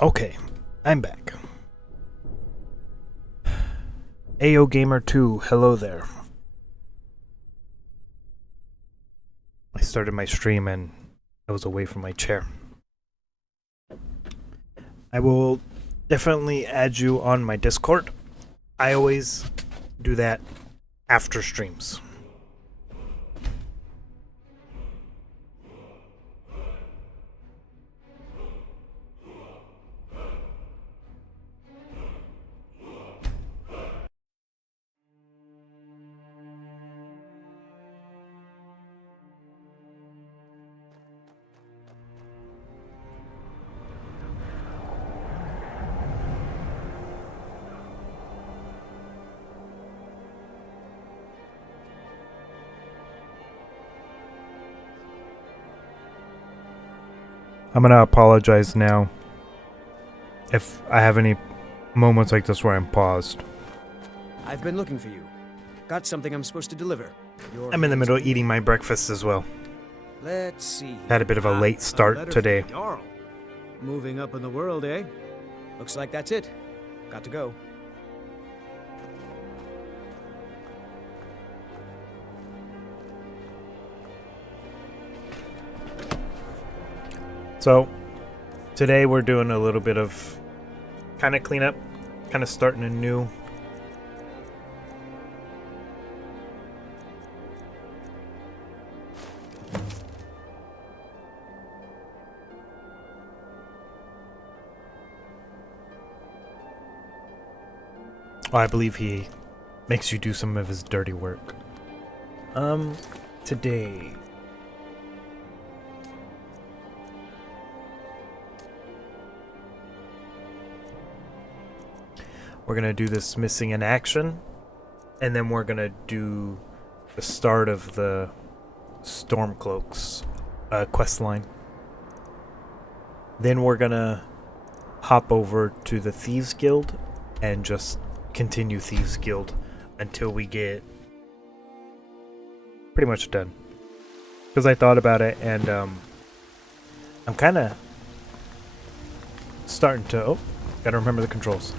Okay, I'm back. AO Gamer 2, hello there. I started my stream and I was away from my chair. I will definitely add you on my Discord. I always do that after streams. I'm gonna apologize now if I have any moments like this where I'm paused. I've been looking for you. Got something I'm supposed to deliver. I'm in the middle of eating my breakfast as well. Let's see. Had a bit of a late start today. Jarl. Moving up in the world, eh? Looks like that's it. Got to go. So, today we're doing a little bit of kind of cleanup, kind of starting anew. Oh, I believe he makes you do some of his dirty work. Today. We're gonna do this missing in action, and then we're gonna do the start of the Stormcloaks quest line. Then we're gonna hop over to the Thieves Guild and just continue Thieves Guild until we get pretty much done. Because I thought about it, and I'm kind of starting to... Oh, gotta remember the controls.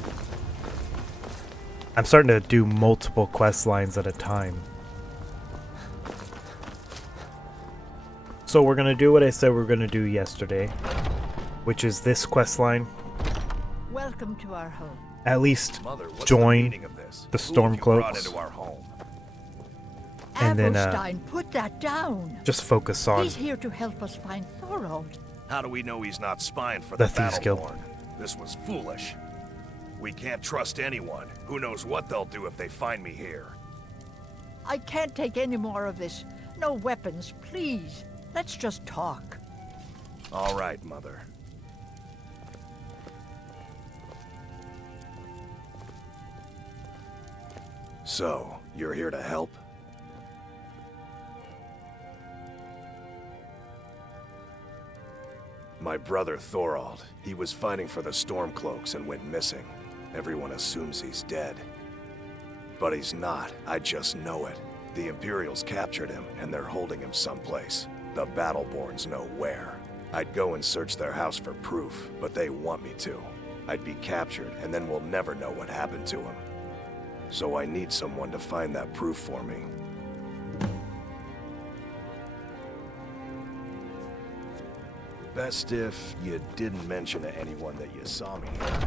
I'm starting to do multiple quest lines at a time. So we're going to do what I said we were going to do yesterday, which is this quest line. Welcome to our home. At least Mother, join the Stormcloaks. And then Avelstein, put that down. just focus on He's here to help us find Thorold. How do we know he's not spying for The the Thieves Guild. Battleborn? This was foolish. We can't trust anyone. Who knows what they'll do if they find me here? I can't take any more of this. No weapons, please. Let's just talk. All right, Mother. So, you're here to help? My brother Thorold, he was fighting for the Stormcloaks and went missing. Everyone assumes he's dead. But he's not, I just know it. The Imperials captured him, and they're holding him someplace. The Battleborns know where. I'd go and search their house for proof, but they want me to. I'd be captured, and then we'll never know what happened to him. So I need someone to find that proof for me. Best if you didn't mention to anyone that you saw me here.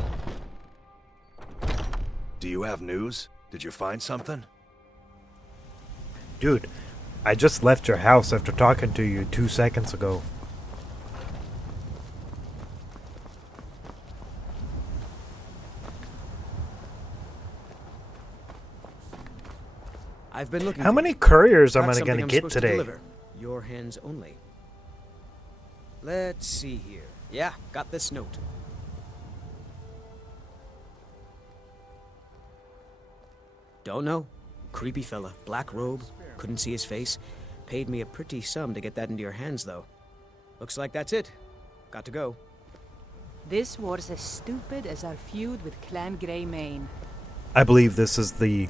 Do you have news? Did you find something? Dude, I just left your house after talking to you 2 seconds ago. I've been looking How for many you. couriers am Got I something going to I'm get supposed to today? deliver. Your hands only. Let's see here. Yeah, got this note. Don't know. Creepy fella. Black robe. Couldn't see his face. Paid me a pretty sum to get that into your hands, though. Looks like that's it. Got to go. This war's as stupid as our feud with Clan Greymane. I believe this is the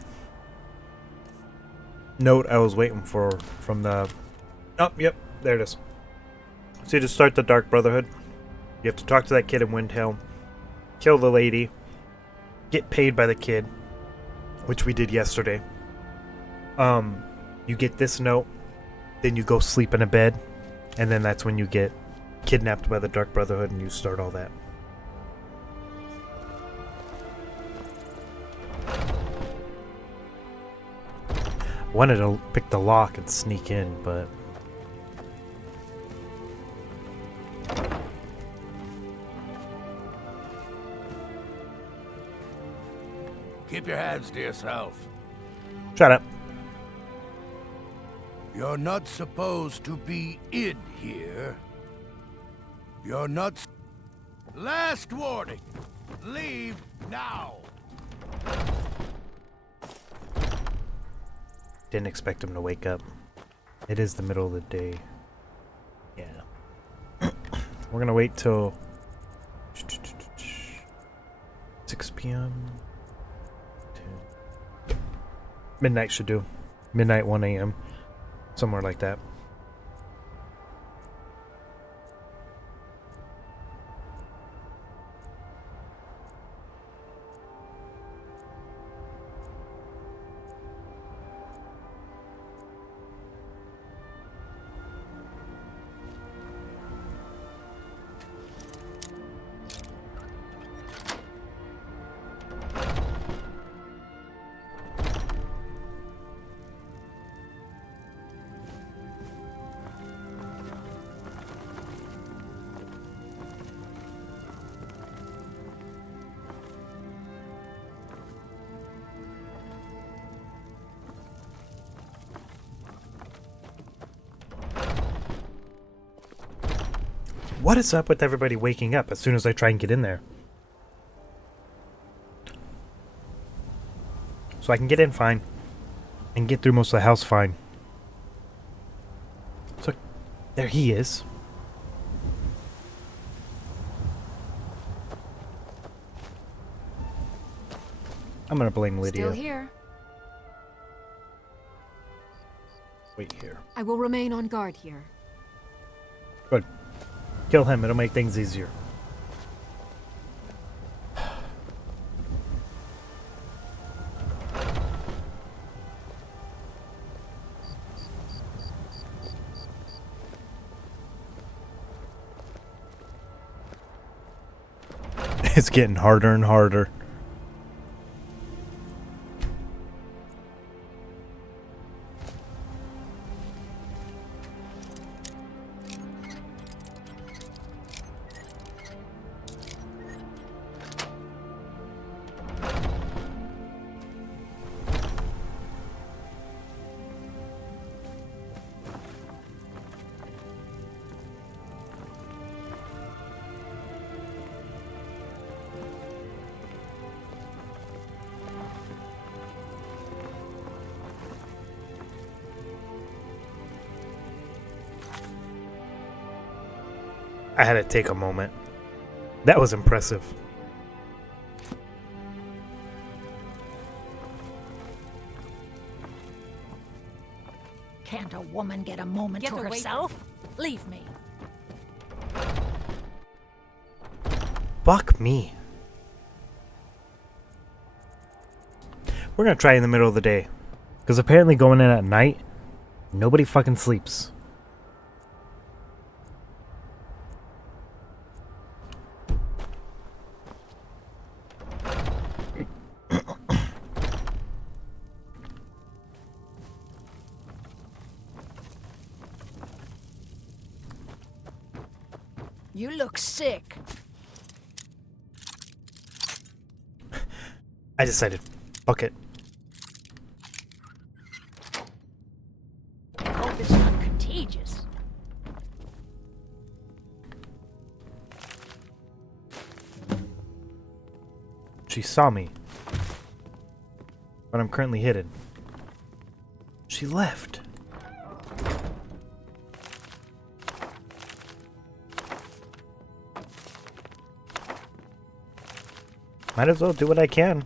note I was waiting for from the... Oh, yep, there it is. See, to start the Dark Brotherhood, you have to talk to that kid in Windhelm, kill the lady, get paid by the kid, which we did yesterday. You get this note, then you go sleep in a bed, and then that's when you get kidnapped by the Dark Brotherhood and you start all that. Wanted to pick the lock and sneak in, but Keep your hands to yourself. shut up. You're not supposed to be in here. You're not... Last warning. Leave now. Didn't expect him to wake up. It is the middle of the day. Yeah. We're gonna wait till 6 p.m. Midnight should do. Midnight, 1 a.m. Somewhere like that. What is up with everybody waking up as soon as I try and get in there? So I can get in fine and get through most of the house fine. So there he is. I'm gonna blame Lydia. Still here. Wait here. I will remain on guard here. Good. Kill him, it'll make things easier. It's getting harder and harder. I had to take a moment. That was impressive. Can't a woman get a moment Get to away herself? Leave me. Fuck me. We're gonna try in the middle of the day. Because apparently going in at night, nobody fucking sleeps. You look sick. I decided, fuck it. I hope it's not contagious. She saw me. But I'm currently hidden. She left. Might as well do what I can.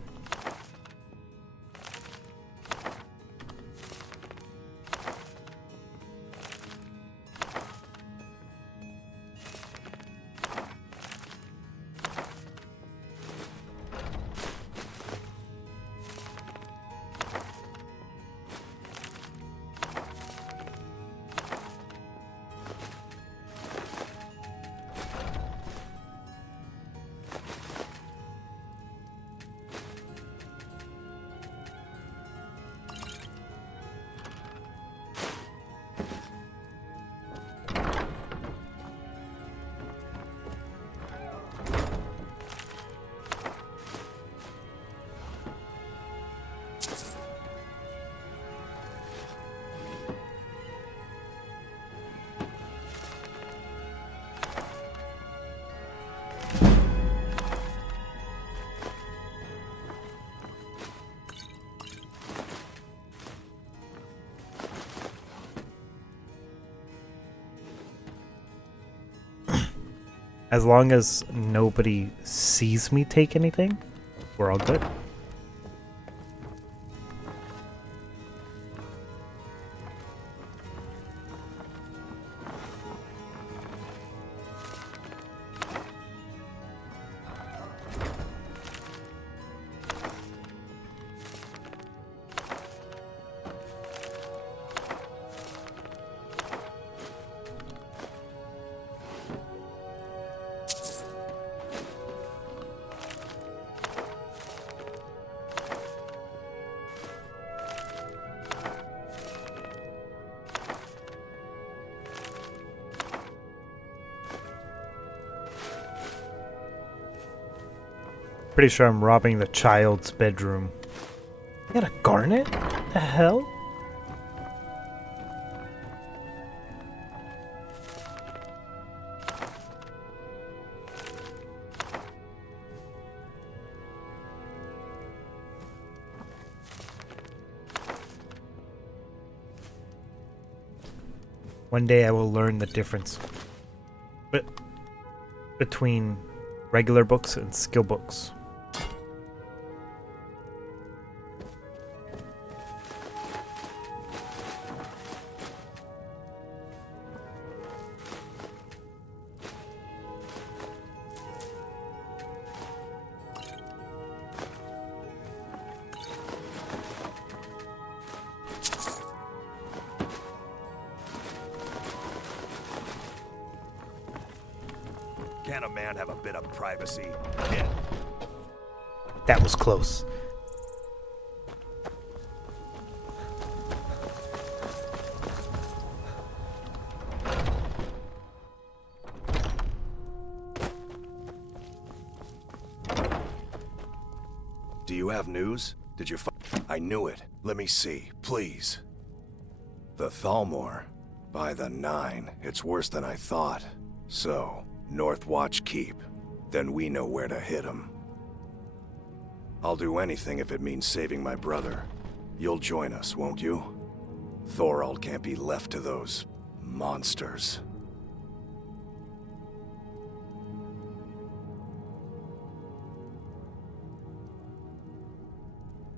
As long as nobody sees me take anything, we're all good. Pretty sure I'm robbing the child's bedroom. I got a garnet? The hell? One day I will learn the difference between regular books and skill books. Can't a man have a bit of privacy? Yeah. That was close. Do you have news? Did you I knew it. Let me see, please. The Thalmor. By the 9, it's worse than I thought. So, North Watch Keep. Then we know where to hit him. I'll do anything if it means saving my brother. You'll join us, won't you? Thorald can't be left to those monsters.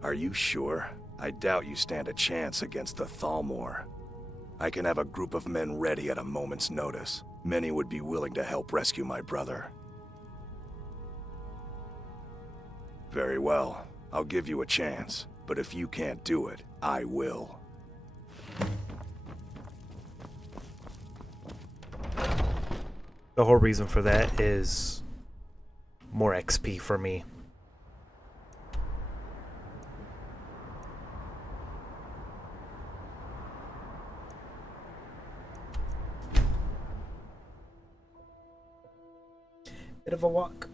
Are you sure? I doubt you stand a chance against the Thalmor. I can have a group of men ready at a moment's notice. Many would be willing to help rescue my brother. Very well. I'll give you a chance. But if you can't do it, I will. The whole reason for that is more XP for me. Bit of a walk.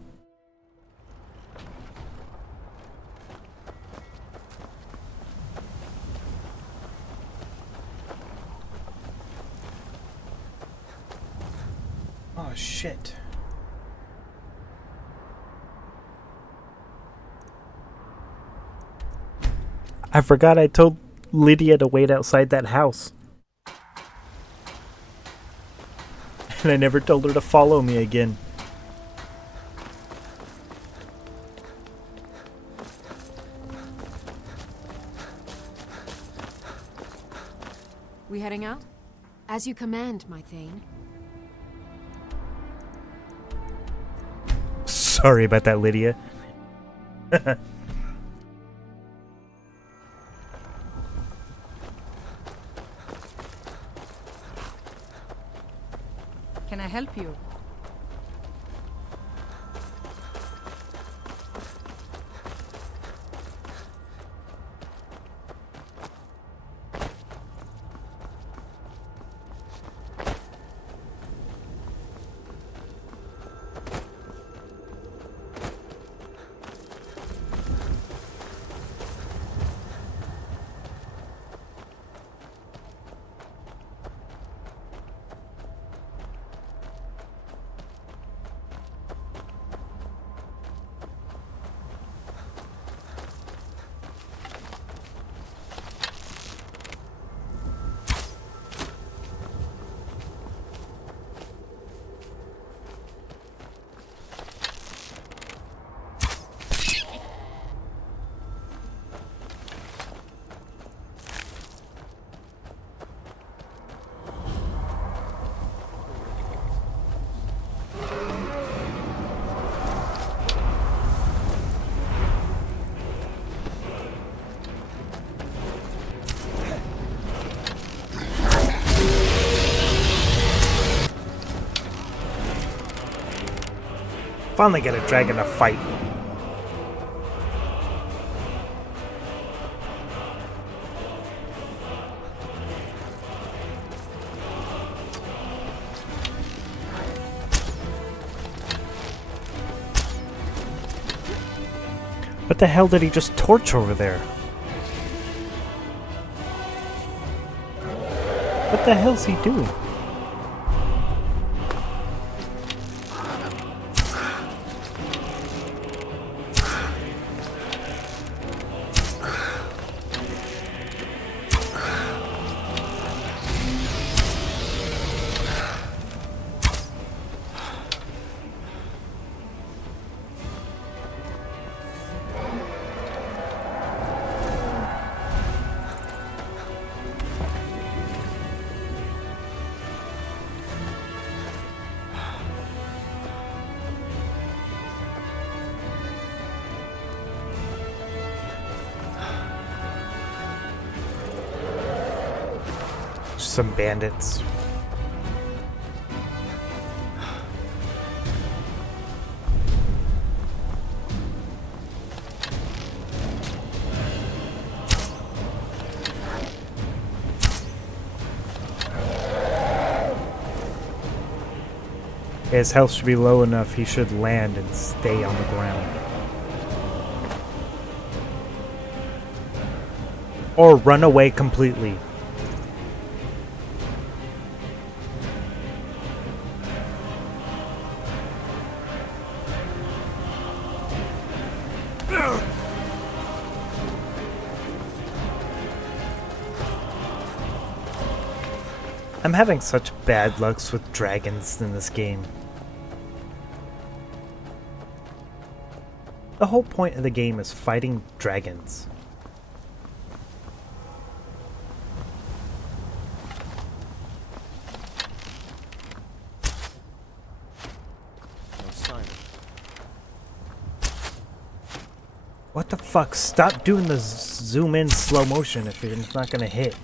Oh shit. I forgot I told Lydia to wait outside that house. And I never told her to follow me again. We heading out? As you command, my Thane. Sorry about that, Lydia. Can I help you? Finally get a dragon to fight. What the hell did he just torch over there? What the hell's he doing? Some bandits. His health should be low enough he should land and stay on the ground. Or run away completely. I'm having such bad lucks with dragons in this game. The whole point of the game is fighting dragons. No sign. What the fuck? Stop doing the zoom in slow motion if you're not gonna hit.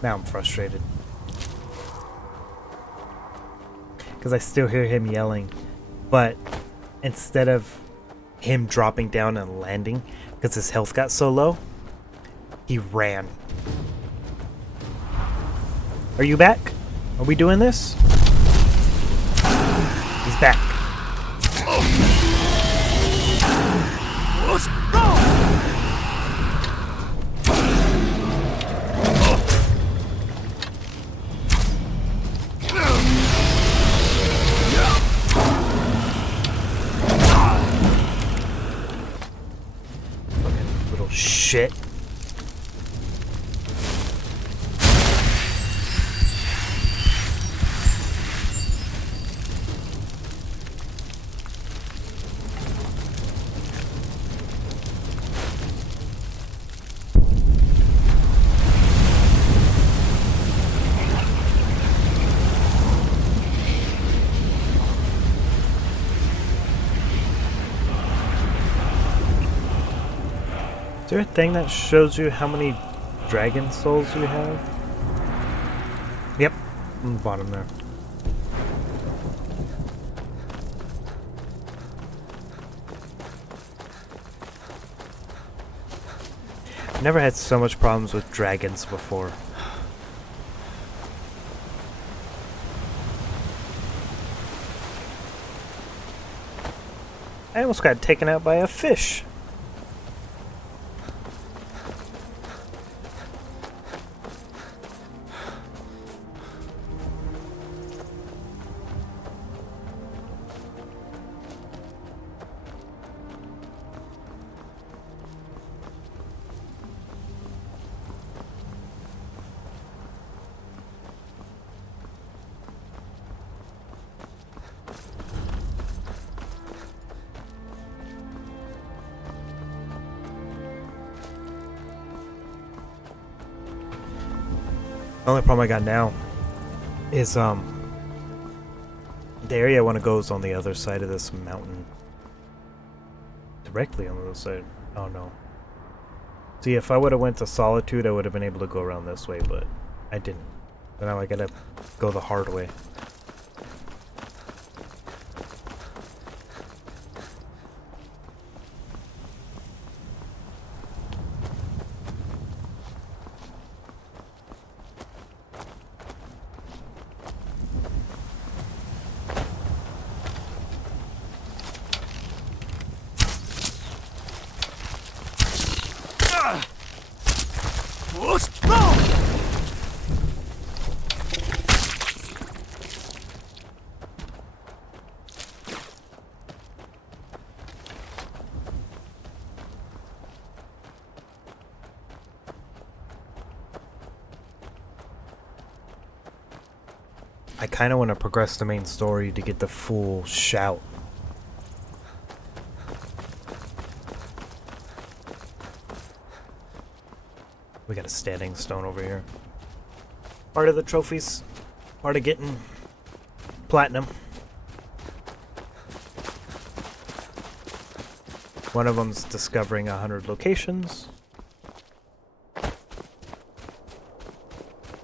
Now I'm frustrated. Because I still hear him yelling. But instead of him dropping down and landing, because his health got so low, he ran. Are you back? Are we doing this? He's back. Let's go! Little shit. Is there a thing that shows you how many dragon souls you have? Yep, on the bottom there. I've never had so much problems with dragons before. I almost got taken out by a fish. The only problem I got now is the area I want to go is on the other side of this mountain. Directly on the other side. Oh no. See, if I would have went to Solitude, I would have been able to go around this way, but I didn't. So now I gotta go the hard way. I kind of want to progress the main story to get the full shout. We got a standing stone over here. Part of the trophies. Part of getting platinum. One of them's discovering 100 locations.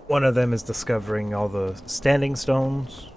One of them is discovering all the standing stones.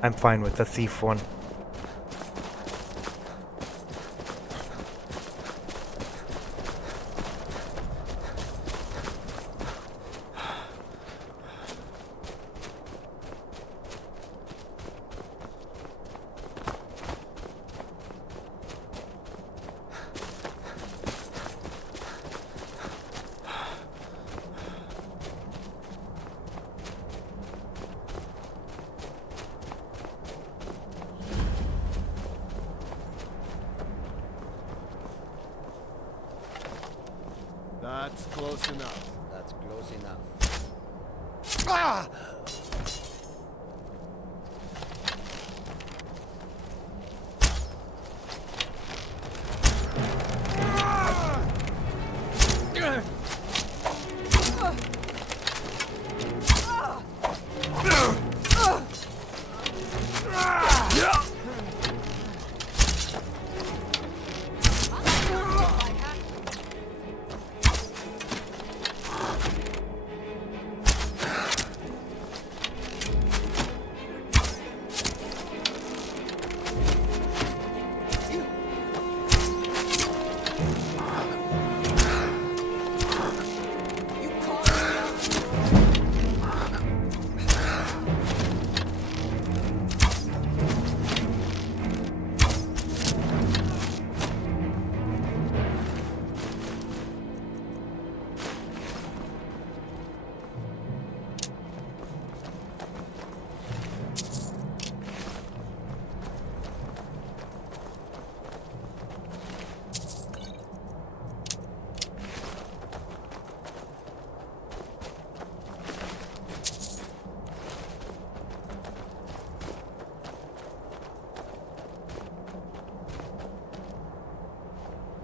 I'm fine with the thief one. That's close enough. That's close enough. Ah!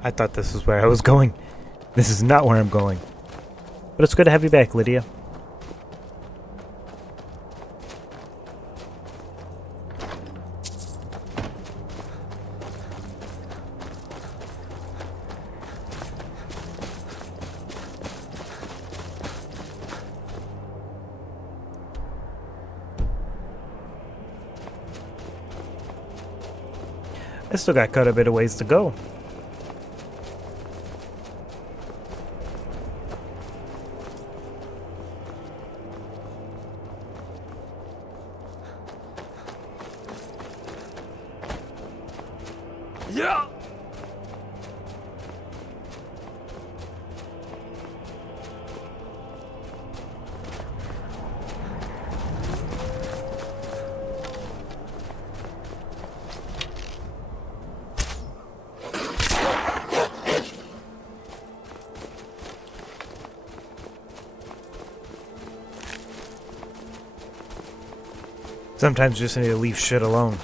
I thought this was where I was going. This is not where I'm going. But it's good to have you back, Lydia. I still got quite a bit of ways to go. Yeah! Sometimes you just need to leave shit alone.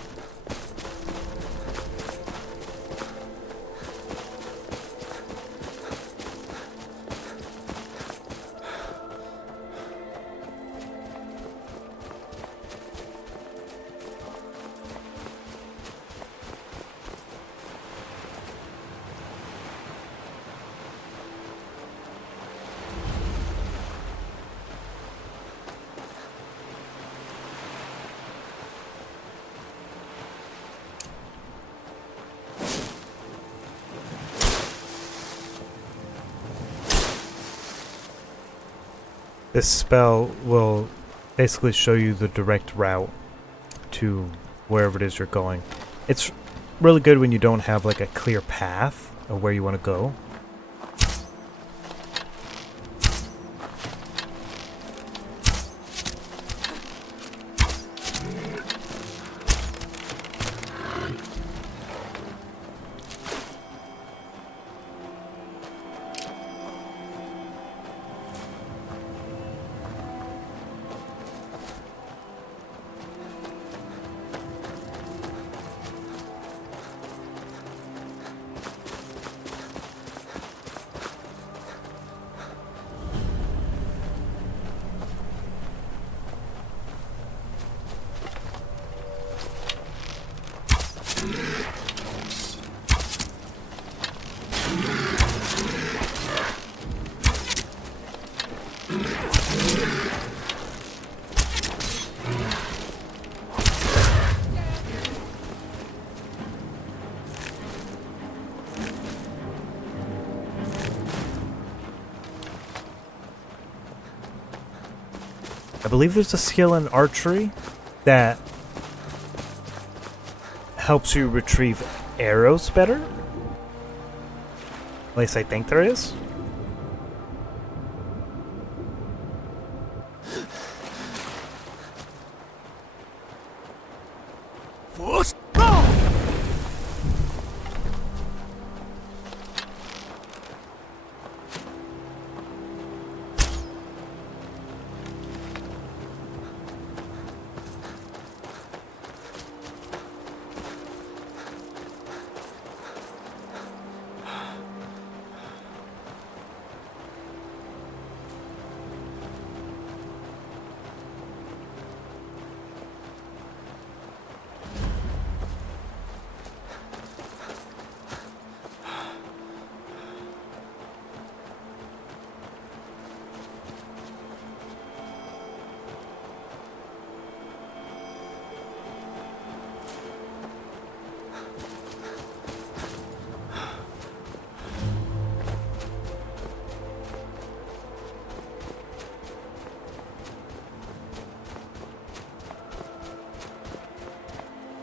This spell will basically show you the direct route to wherever it is you're going. It's really good when you don't have like a clear path of where you want to go. I believe there's a skill in archery that helps you retrieve arrows better. At least I think there is.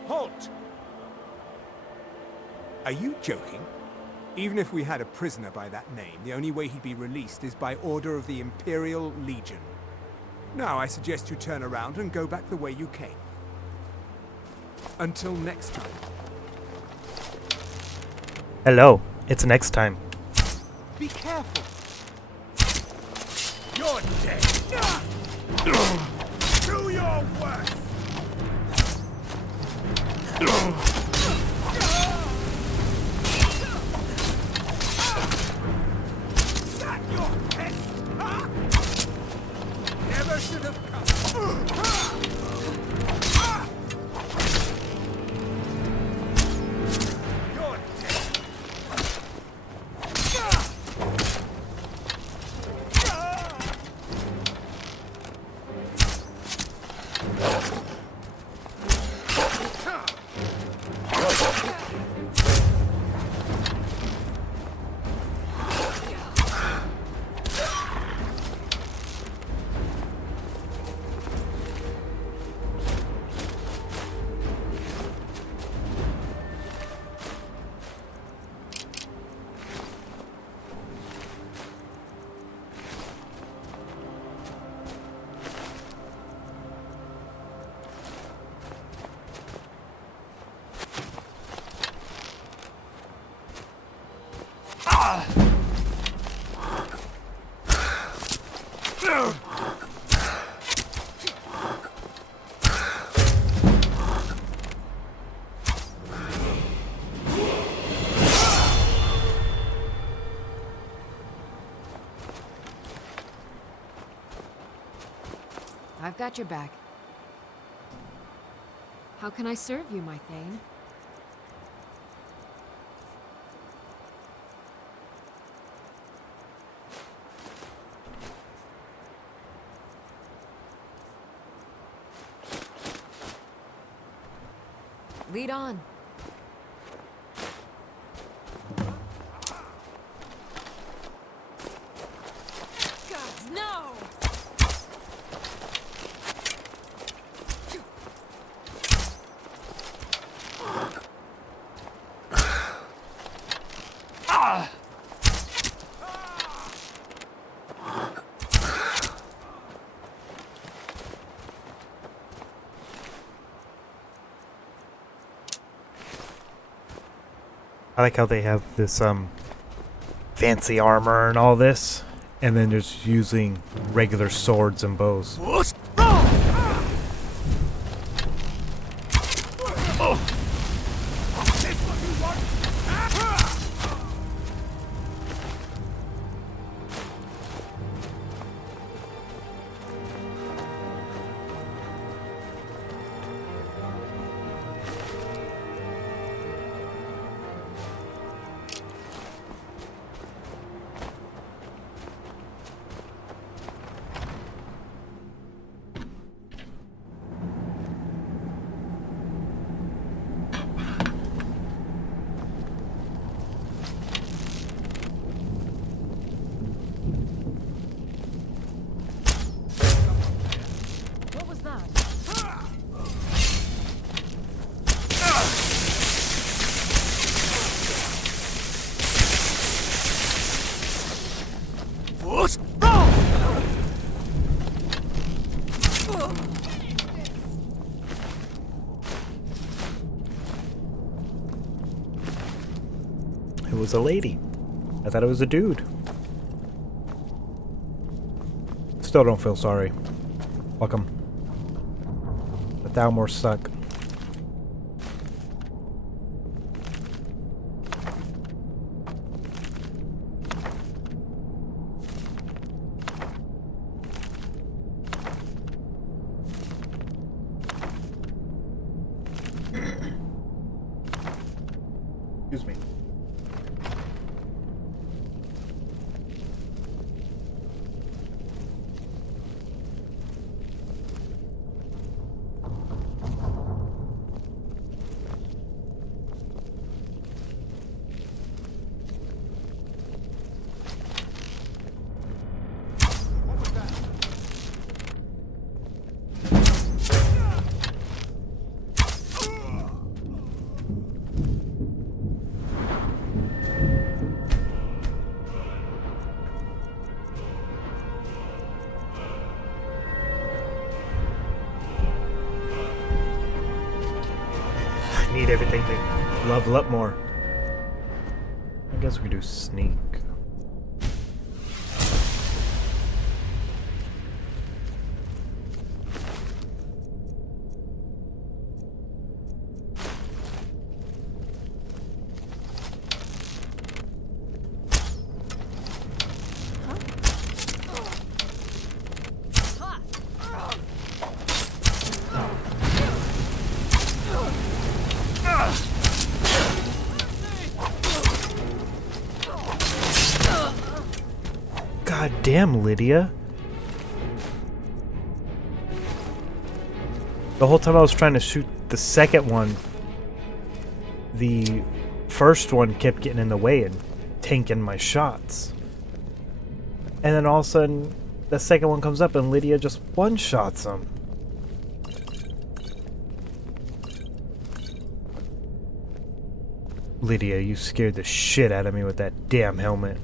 Halt! Are you joking? Even if we had a prisoner by that name, the only way he'd be released is by order of the Imperial Legion. Now I suggest you turn around and go back the way you came. Until next time. Hello, it's next time. Be careful! You're dead! Do your worst! That your head? Huh? Never should have come. You're dead. I've got your back. How can I serve you, my Thane? Lead on. Gods, no! I like how they have this fancy armor and all this, and then they're just using regular swords and bows. What was that? It was a lady. I thought it was a dude. Still don't feel sorry. Welcome. But thou more suck. Excuse me. Need everything to level up more. I guess we could do sneak. God damn, Lydia. The whole time I was trying to shoot the second one, the first one kept getting in the way and tanking my shots. And then all of a sudden, the second one comes up and Lydia just one-shots him. Lydia, you scared the shit out of me with that damn helmet.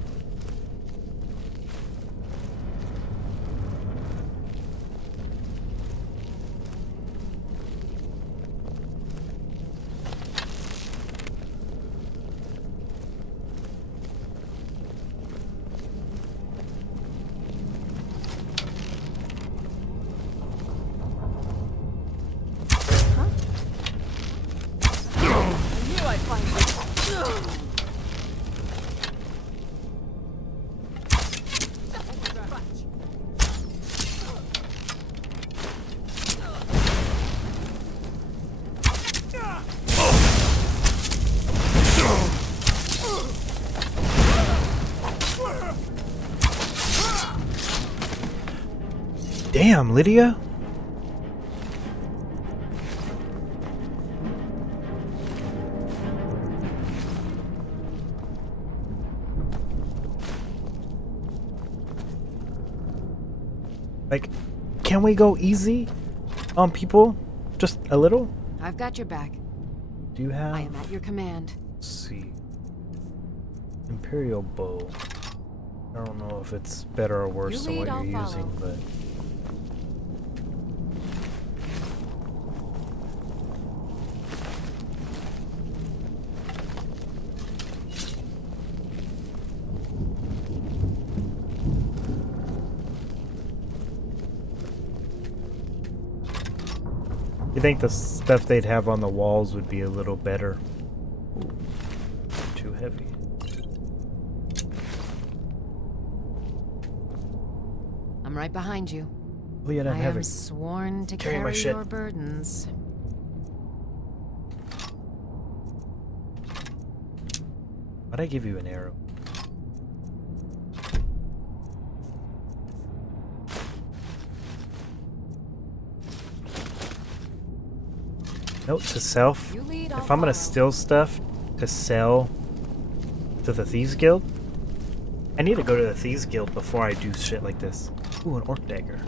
Damn, Lydia. Like, can we go easy on people? Just a little? I've got your back. Do you have... I am at your command. Let's see. Imperial bow. I don't know if it's better or worse than what you're using, but... think the stuff they'd have on the walls would be a little better. Ooh, too heavy. I'm right behind you. Oh yeah, I heavy. am sworn to Carry my carry shit. your burdens. Why'd I give you an arrow? Note to self. You lead, If I'll I'm gonna follow. steal stuff to sell to the Thieves Guild, I need to go to the Thieves Guild before I do shit like this. Ooh, an orc dagger.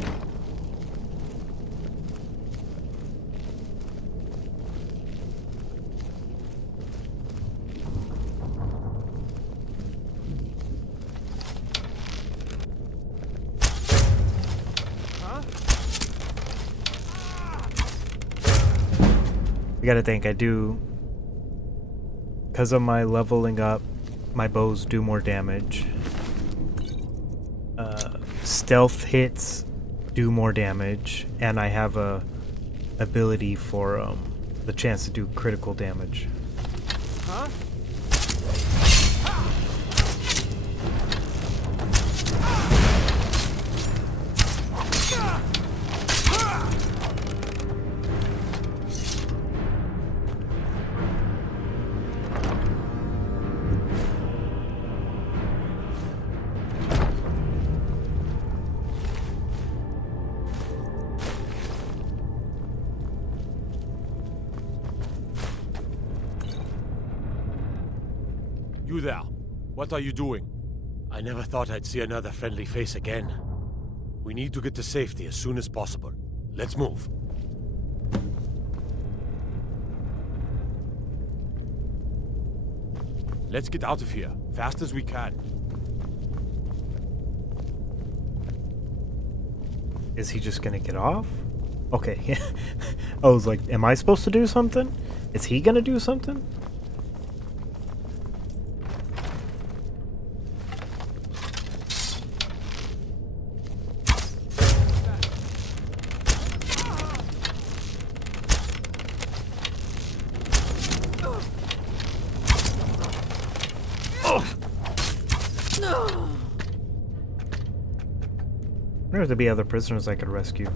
You gotta think, I do, because of my leveling up, my bows do more damage. Stealth hits do more damage, and I have a ability for the chance to do critical damage. Huh? You there. What are you doing? I never thought I'd see another friendly face again. We need to get to safety as soon as possible. Let's move. Let's get out of here, fast as we can. Is he just gonna get off? Okay. I was like, am I supposed to do something? Is he gonna do something? I wonder if there'd be other prisoners I could rescue.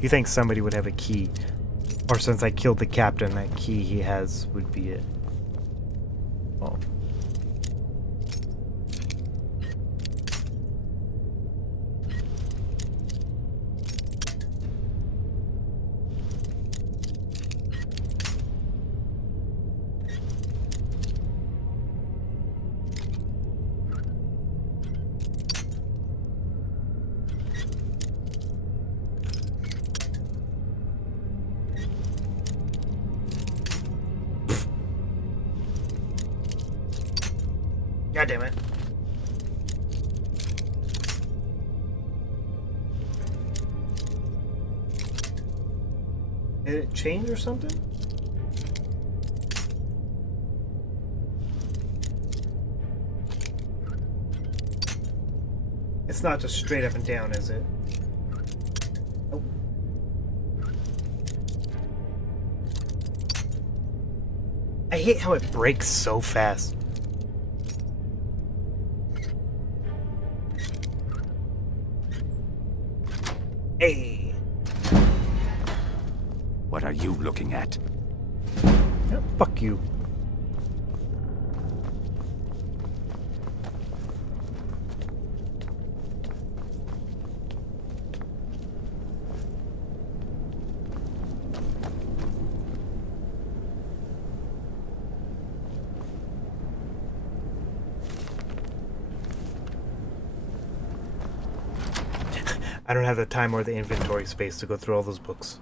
You think somebody would have a key? Or since I killed the captain, that key he has would be it. Oh. God damn it. Did it change or something? It's not just straight up and down, is it? Nope. I hate how it breaks so fast. Hey. What are you looking at? Yeah, fuck you. I don't have the time or the inventory space to go through all those books.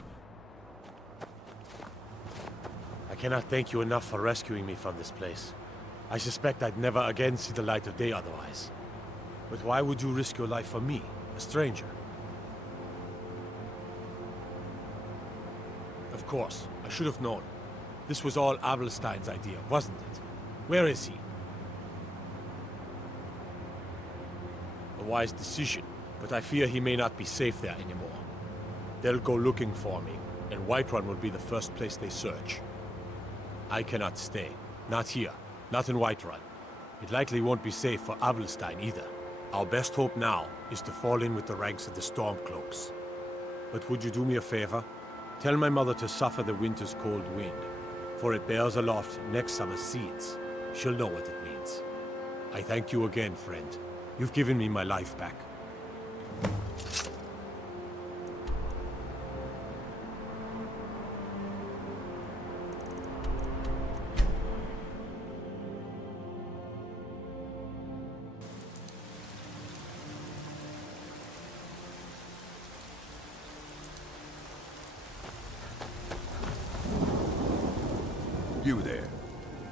I cannot thank you enough for rescuing me from this place. I suspect I'd never again see the light of day otherwise. But why would you risk your life for me, a stranger? Of course, I should have known. This was all Abelstein's idea, wasn't it? Where is he? A wise decision, but I fear he may not be safe there anymore. They'll go looking for me, and Whiterun will be the first place they search. I cannot stay. Not here. Not in Whiterun. It likely won't be safe for Abelstein either. Our best hope now is to fall in with the ranks of the Stormcloaks. But would you do me a favor? Tell my mother to suffer the winter's cold wind, for it bears aloft next summer's seeds. She'll know what it means. I thank you again, friend. You've given me my life back. You there.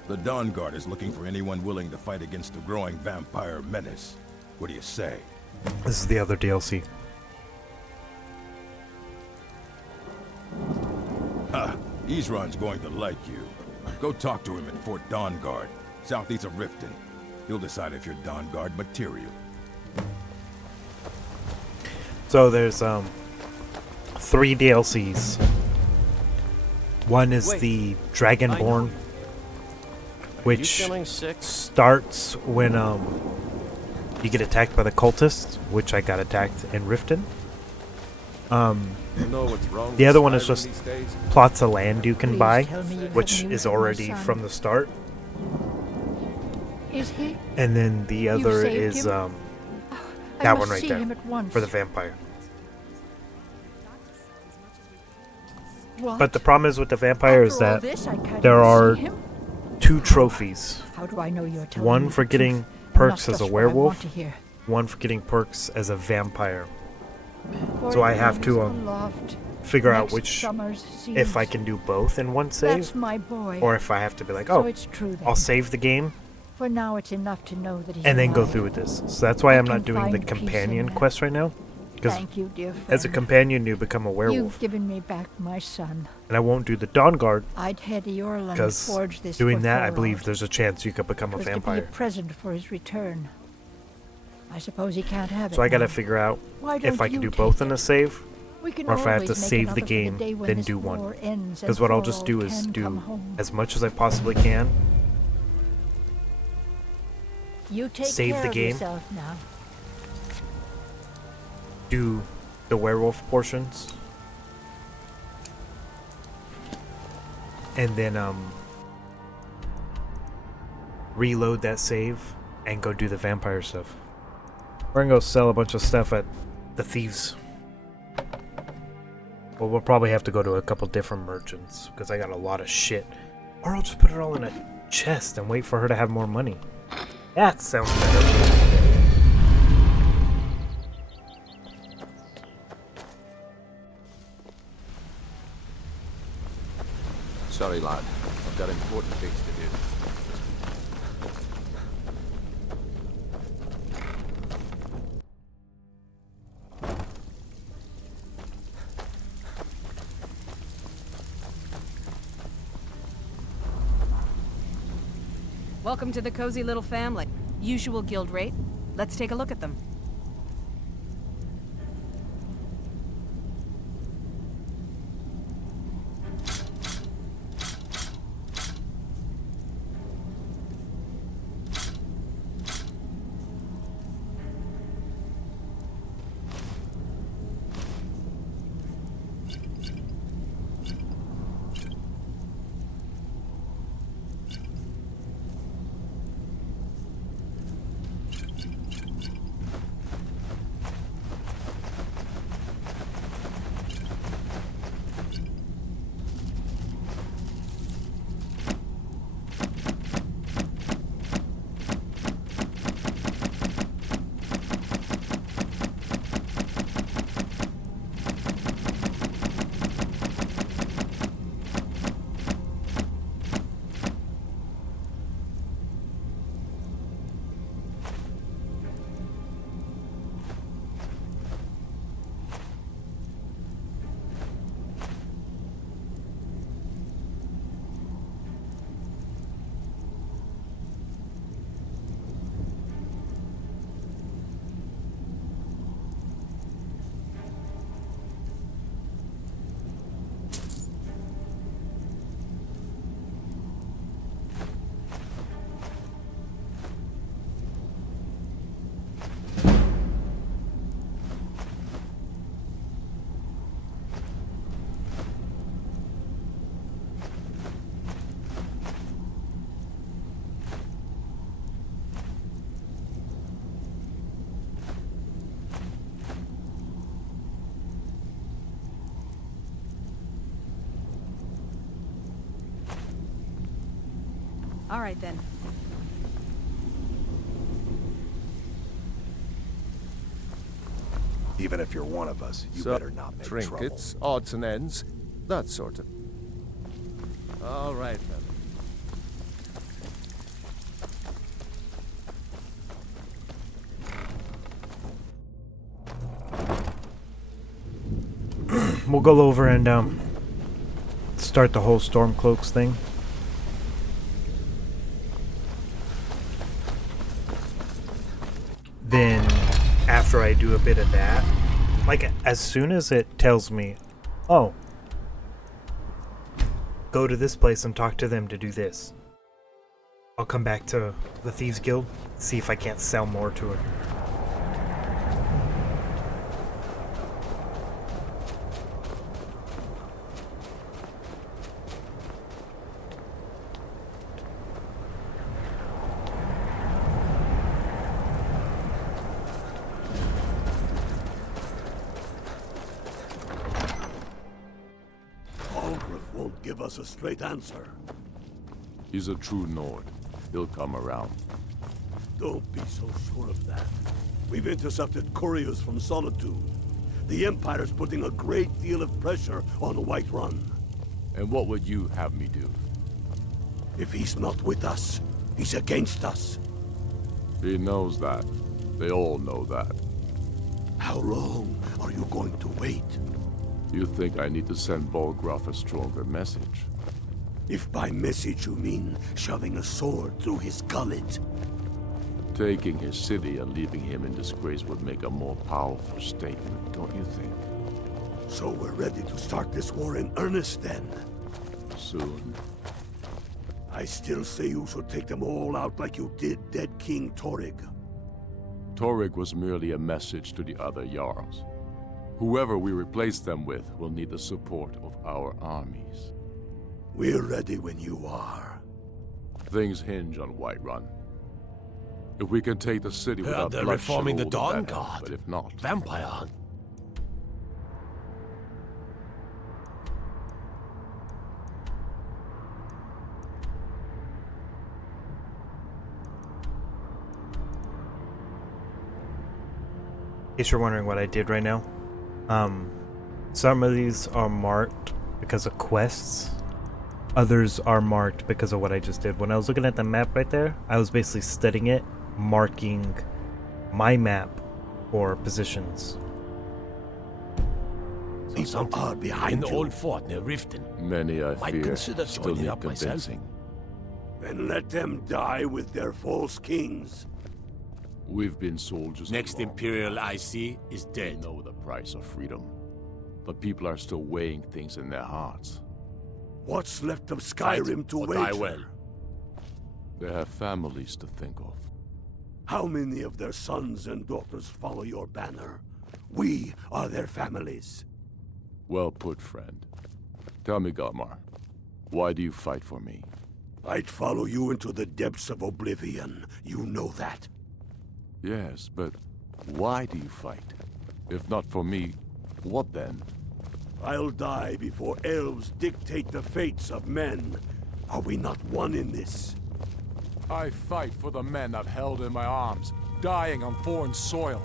The Dawn Guard is looking for anyone willing to fight against the growing vampire menace. What do you say? This is the other DLC. Ha! Isran's going to like you. Go talk to him at Fort Dawn Guard, southeast of Riften. He'll decide if you're Dawn Guard material. So there's 3 DLCs. One is the Dragonborn, which starts when you get attacked by the cultists, which I got attacked in Riften. The other one is just plots of land you can buy, which is already from the start. Is he? And then the other is that one right there for the vampire. What? But the problem is with the vampire is that This, there are 2 trophies. How do I know you're telling One me for the getting truth, and perks not as a just what I want werewolf, to hear? one for getting perks as a vampire. For So I it have to lies aloft figure out next which, summer's if I seas. can do both in one save, That's my boy. or if I have to be like, So oh, it's true then. I'll save the game For now, it's enough to know that he's and then go alive. through with this. So that's why I I'm can not doing the find peace companion in that. quest right now. Because Thank you, dear friend. as a companion, you become a werewolf. You've given me back my son. And I won't do the Dawn Guard, I'd head to Yorland and because forge this doing for that, I Thorald. believe there's a chance you could become a It was to be a vampire. present for his return. I suppose he can't have it So I gotta now. figure out Why if don't I can you do take both in it? a save, We can or if I have to always make save another the for game, day when then this do one. war ends and Because what I'll just do Thorald is can come do home. as much as I possibly can, You take save care the of game. yourself now. do the werewolf portions, and then reload that save and go do the vampire stuff. We're gonna go sell a bunch of stuff at the thieves. Well, we'll probably have to go to a couple different merchants because I got a lot of shit. Or I'll just put it all in a chest and wait for her to have more money. That sounds better. Sorry, lad. I've got important things to do. Welcome to the cozy little family. Usual guild rate. Let's take a look at them. All right, then. Even if you're one of us, you better not make trinkets, trouble. odds and ends, that sort of... All right, then. We'll go over and start the whole Stormcloaks thing. Then after I do a bit of that, like as soon as it tells me, oh, go to this place and talk to them to do this, I'll come back to the Thieves Guild, see if I can't sell more to her. Give us a straight answer. He's a true Nord. He'll come around. Don't be so sure of that. We've intercepted couriers from Solitude. The Empire's putting a great deal of pressure on Whiterun. And what would you have me do? If he's not with us, he's against us. He knows that. They all know that. How long are you going to wait? You think I need to send Bolgraf a stronger message? If by message you mean shoving a sword through his gullet. Taking his city and leaving him in disgrace would make a more powerful statement, don't you think? So we're ready to start this war in earnest then? Soon. I still say you should take them all out like you did dead King Torrig. Torrig was merely a message to the other Jarls. Whoever we replace them with will need the support of our armies. We're ready when you are. Things hinge on Whiterun. If we can take the city without they're bloodshed, reforming the all Dawn better, Guard. but if not, Vampire hunt. In case you're wondering what I did right now, some of these are marked because of quests. Others are marked because of what I just did. When I was looking at the map right there, I was basically studying it, marking my map for positions. People are behind in the you. old fort near Riften. many, I Might fear, consider still joining need up myself. convincing. Then let them die with their false kings. We've been soldiers. Next long. Imperial I see is We dead. know the price of freedom. But people are still weighing things in their hearts. What's left of Skyrim to or wage? die well. They have families to think of. How many of their sons and daughters follow your banner? We are their families. Well put, friend. Tell me, Galmar, why do you fight for me? I'd follow you into the depths of oblivion. You know that. Yes, but why do you fight? If not for me, what then? I'll die before elves dictate the fates of men. Are we not one in this? I fight for the men I've held in my arms, dying on foreign soil.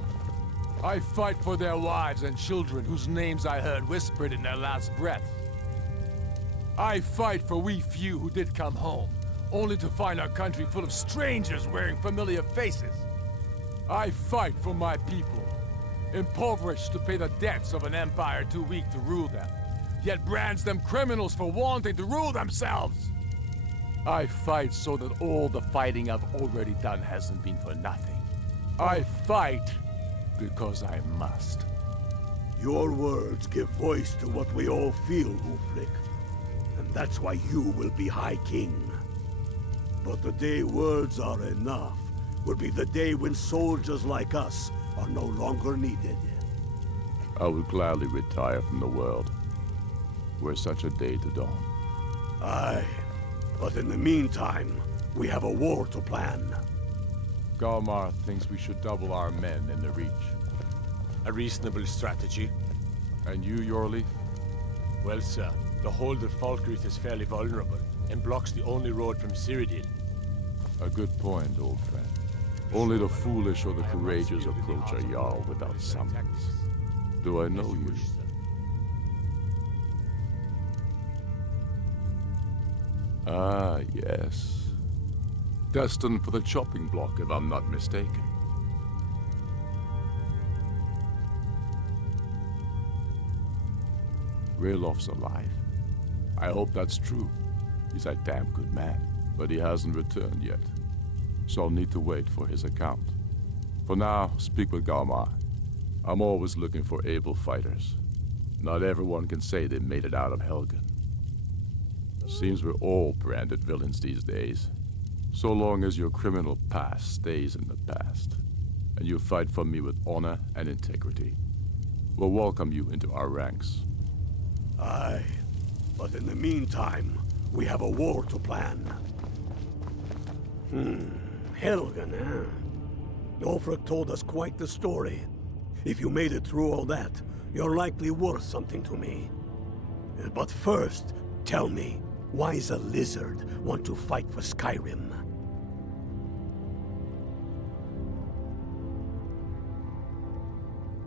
I fight for their wives and children whose names I heard whispered in their last breath. I fight for we few who did come home, only to find our country full of strangers wearing familiar faces. I fight for my people, impoverished to pay the debts of an empire too weak to rule them, yet brands them criminals for wanting to rule themselves. I fight so that all the fighting I've already done hasn't been for nothing. I fight because I must. Your words give voice to what we all feel, Ulfric. And that's why you will be High King. But the day words are enough will be the day when soldiers like us are no longer needed. I would gladly retire from the world, were such a day to dawn. Aye, but in the meantime, we have a war to plan. Galmar thinks we should double our men in the Reach. A reasonable strategy. And you, Yorleaf? Well, sir, the hold at Falkreath is fairly vulnerable and blocks the only road from Cyrodiil. A good point, old friend. Only the foolish or the courageous approach a Jarl without summons. Do I know you? Ah, yes. Destined for the chopping block, if I'm not mistaken. Raylof's alive. I hope that's true. He's a damn good man, but he hasn't returned yet. So I'll need to wait for his account. For now, speak with Galmar. I'm always looking for able fighters. Not everyone can say they made it out of Helgen. Seems we're all branded villains these days. So long as your criminal past stays in the past, and you fight for me with honor and integrity, we'll welcome you into our ranks. Aye, but in the meantime, we have a war to plan. Helgen, eh? Ulfric told us quite the story. If you made it through all that, you're likely worth something to me. But first, tell me, why does a lizard want to fight for Skyrim?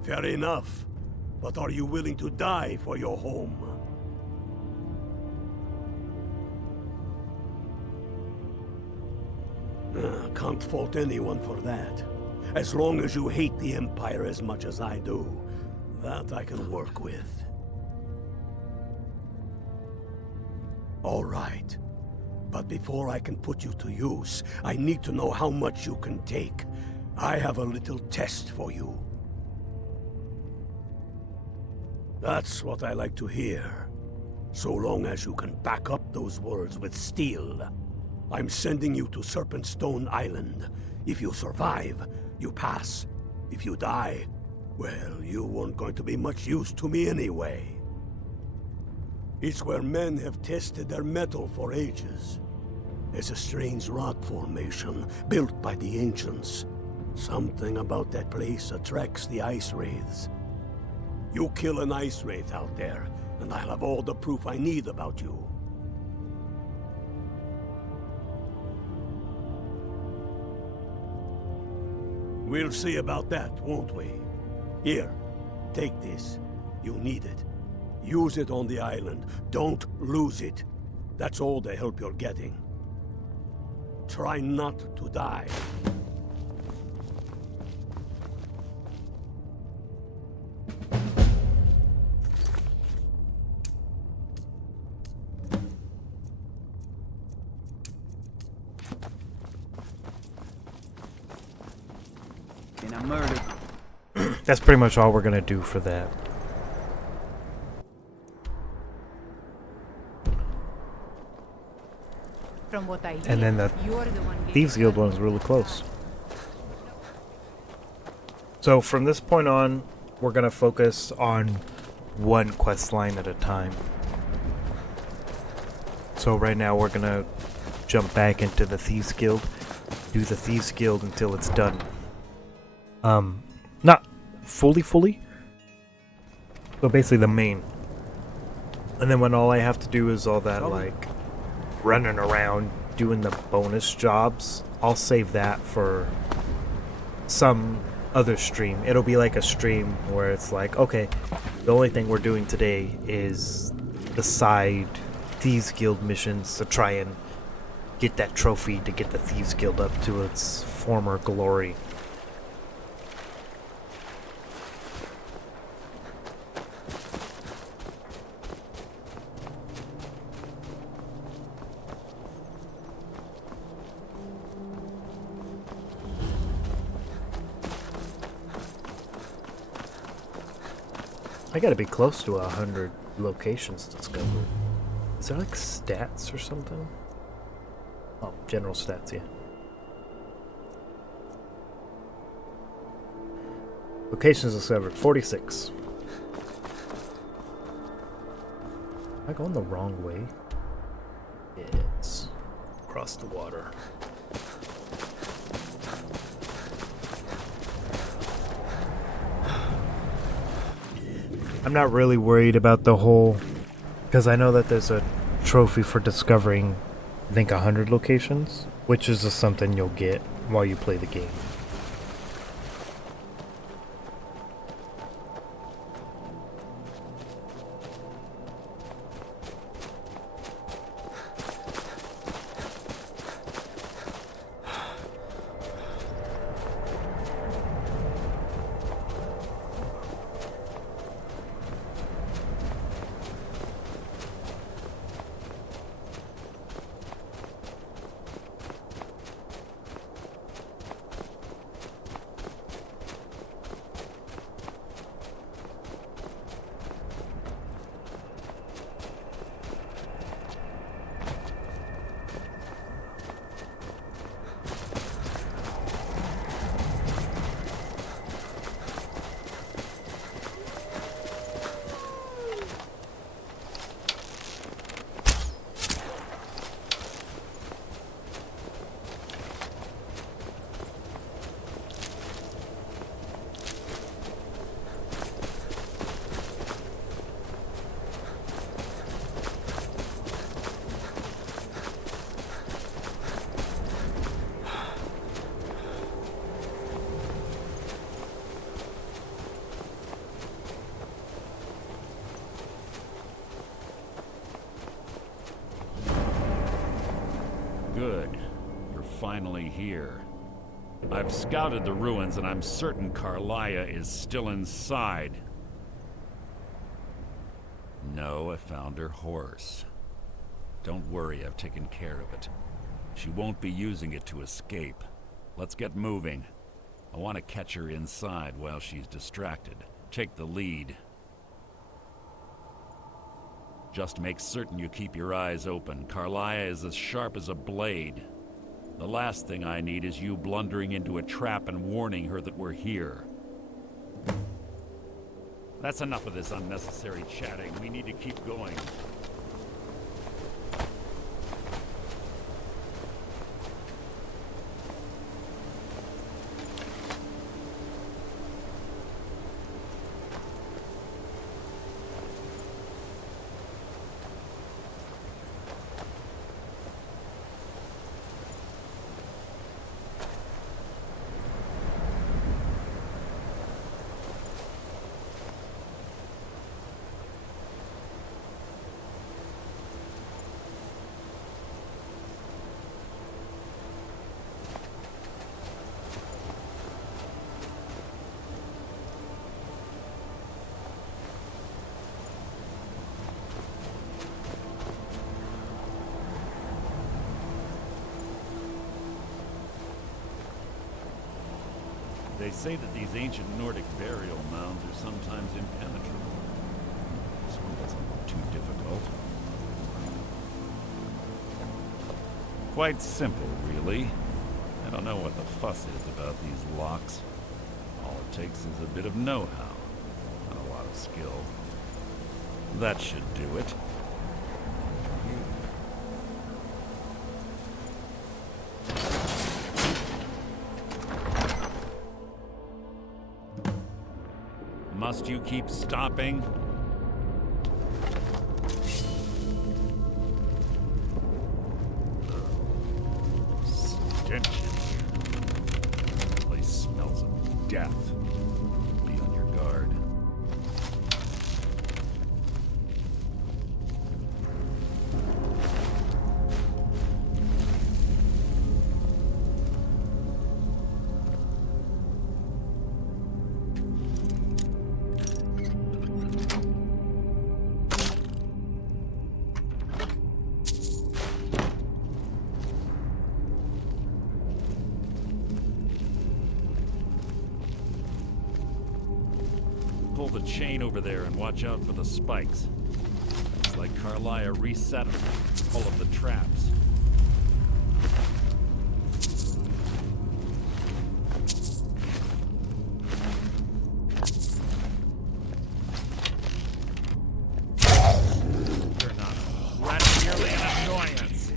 Fair enough, but are you willing to die for your home? Can't fault anyone for that. As long as you hate the Empire as much as I do, that I can work with. All right. But before I can put you to use, I need to know how much you can take. I have a little test for you. That's what I like to hear. So long as you can back up those words with steel. I'm sending you to Serpentstone Island. If you survive, you pass. If you die, well, you weren't going to be much use to me anyway. It's where men have tested their metal for ages. It's a strange rock formation built by the ancients. Something about that place attracts the ice wraiths. You kill an ice wraith out there, and I'll have all the proof I need about you. We'll see about that, won't we? Here, take this. You'll need it. Use it on the island. Don't lose it. That's all the help you're getting. Try not to die. That's pretty much all we're gonna do for that. From what I hear, And then the you're the one Thieves Guild one is really close. So from this point on, we're gonna focus on one quest line at a time. So right now we're gonna jump back into the Thieves Guild, do the Thieves Guild until it's done. Not fully, but basically the main. And then when all I have to do is all that like running around doing the bonus jobs, I'll save that for some other stream. It'll be like a stream where it's like, okay, the only thing we're doing today is the side Thieves Guild missions to try and get that trophy to get the Thieves Guild up to its former glory. I gotta be close to 100 locations discovered. Is there like stats or something? Oh, general stats, yeah. Locations discovered, 46. Am I going the wrong way? Yeah, it's across the water. I'm not really worried about the whole, because I know that there's a trophy for discovering, I think, 100 locations. which is just something you'll get while you play the game. Good. You're finally here. I've scouted the ruins and I'm certain Carlia is still inside. No, I found her horse. Don't worry, I've taken care of it. She won't be using it to escape. Let's get moving. I want to catch her inside while she's distracted. Take the lead. Just make certain you keep your eyes open. Carlia is as sharp as a blade. The last thing I need is you blundering into a trap and warning her that we're here. That's enough of this unnecessary chatting. We need to keep going. They say that these ancient Nordic burial mounds are sometimes impenetrable. This one doesn't look too difficult. Quite simple, really. I don't know what the fuss is about these locks. All it takes is a bit of know-how and a lot of skill. That should do it. Must you keep stopping? Stench in here. This place smells of death. Be on your guard. Pull the chain over there and watch out for the spikes. It's like Carlia reset all of the traps. You're not a rat, merely an annoyance.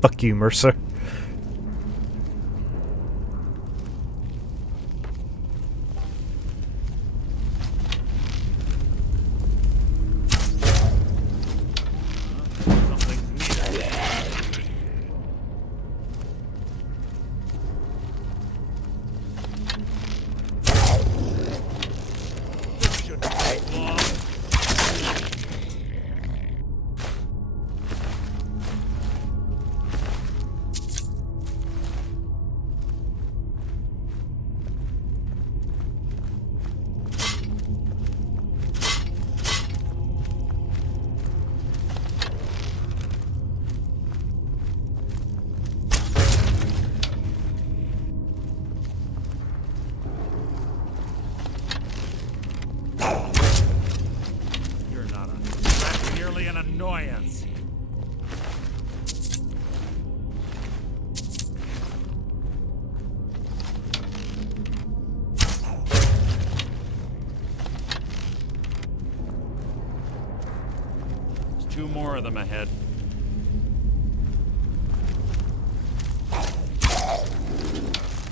Fuck you, Mercer. Annoyance. There's 2 more of them ahead.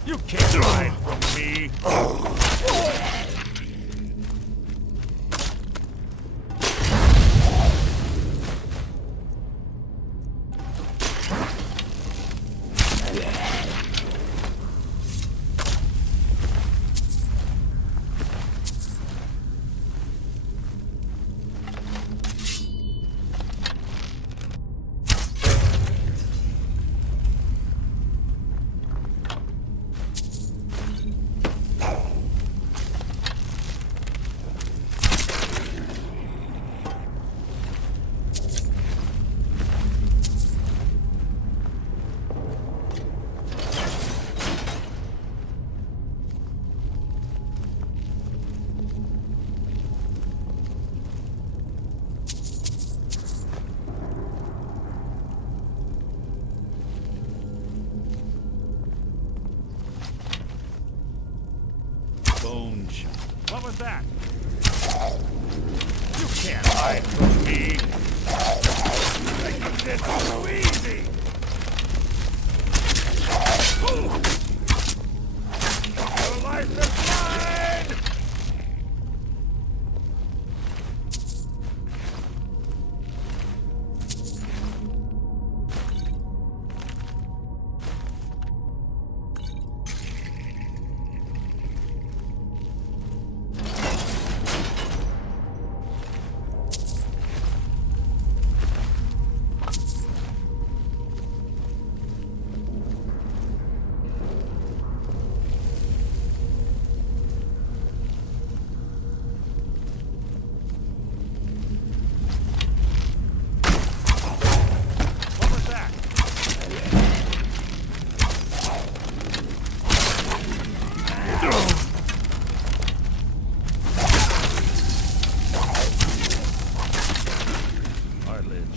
You can't hide from me. Bone shot. What was that? You can't hide from me. Making this so easy. Your life is mine.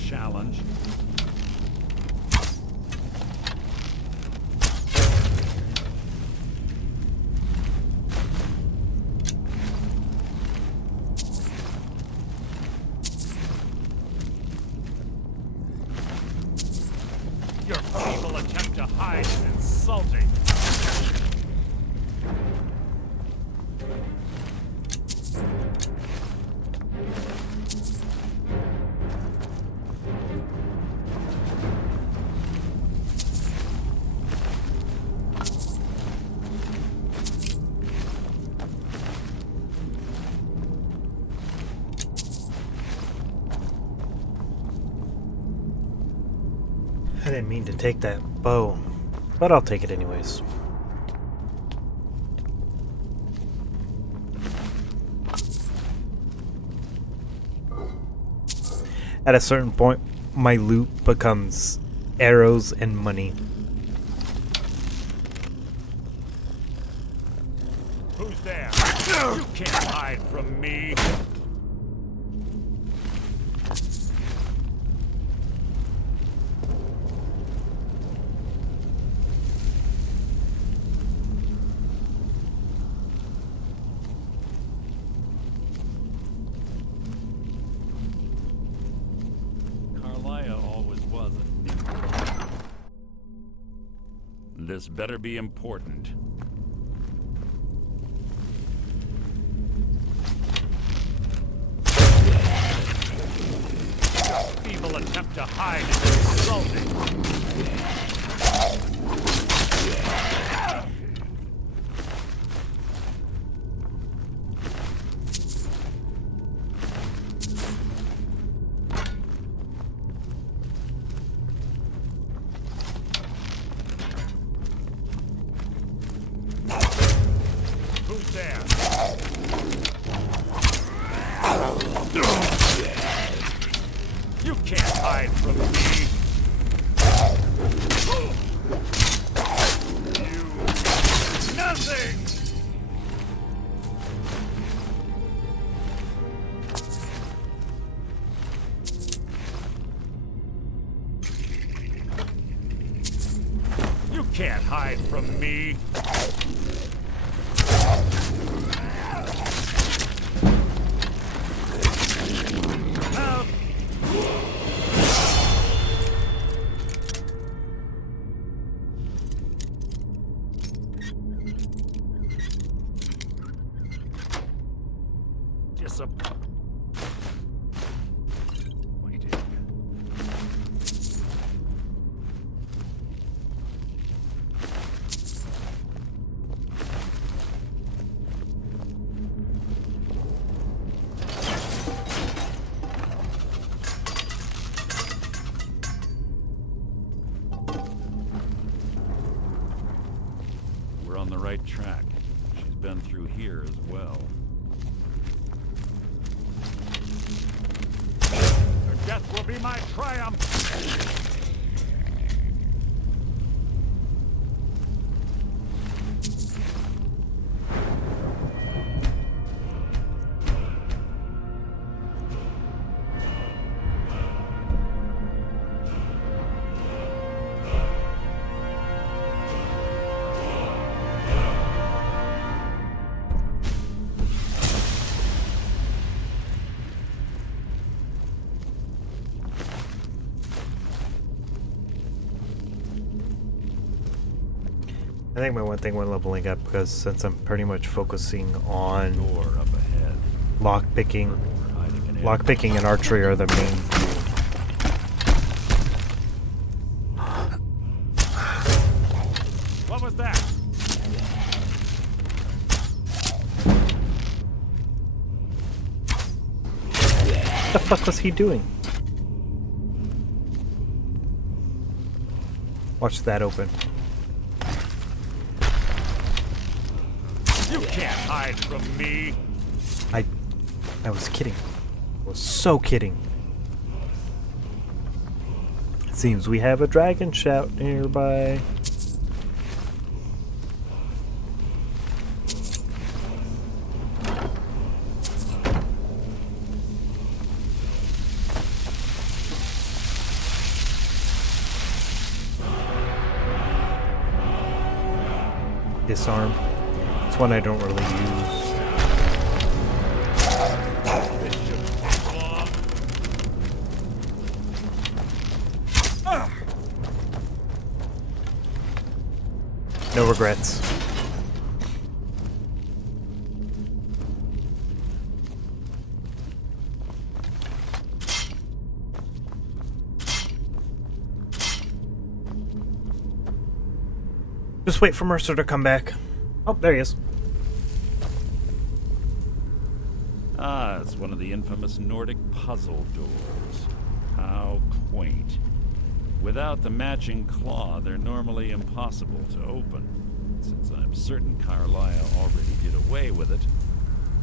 Challenge. Your feeble attempt to hide is insulting. I didn't mean to take that bow, but I'll take it anyways. At a certain point, my loot becomes arrows and money. Who's there? You can't hide from me. This better be important. Your feeble attempt to hide is insulting. Who's there? You can't hide from me. You nothing. You can't hide from me. We're on the right track. She's been through here as well. Her death will be my triumph! I think my one thing when leveling up, because since I'm pretty much focusing on Door up ahead. lockpicking and archery are the main two. What was that? What the fuck was he doing? Watch that open. You can't hide from me. I was kidding. I was so kidding. It seems we have a dragon shout nearby. Disarm. It's one I don't really use. No regrets. Just wait for Mercer to come back. Oh, there he is. Ah, it's one of the infamous Nordic puzzle doors. How quaint. Without the matching claw, they're normally impossible to open. Since I'm certain Carlisle already did away with it,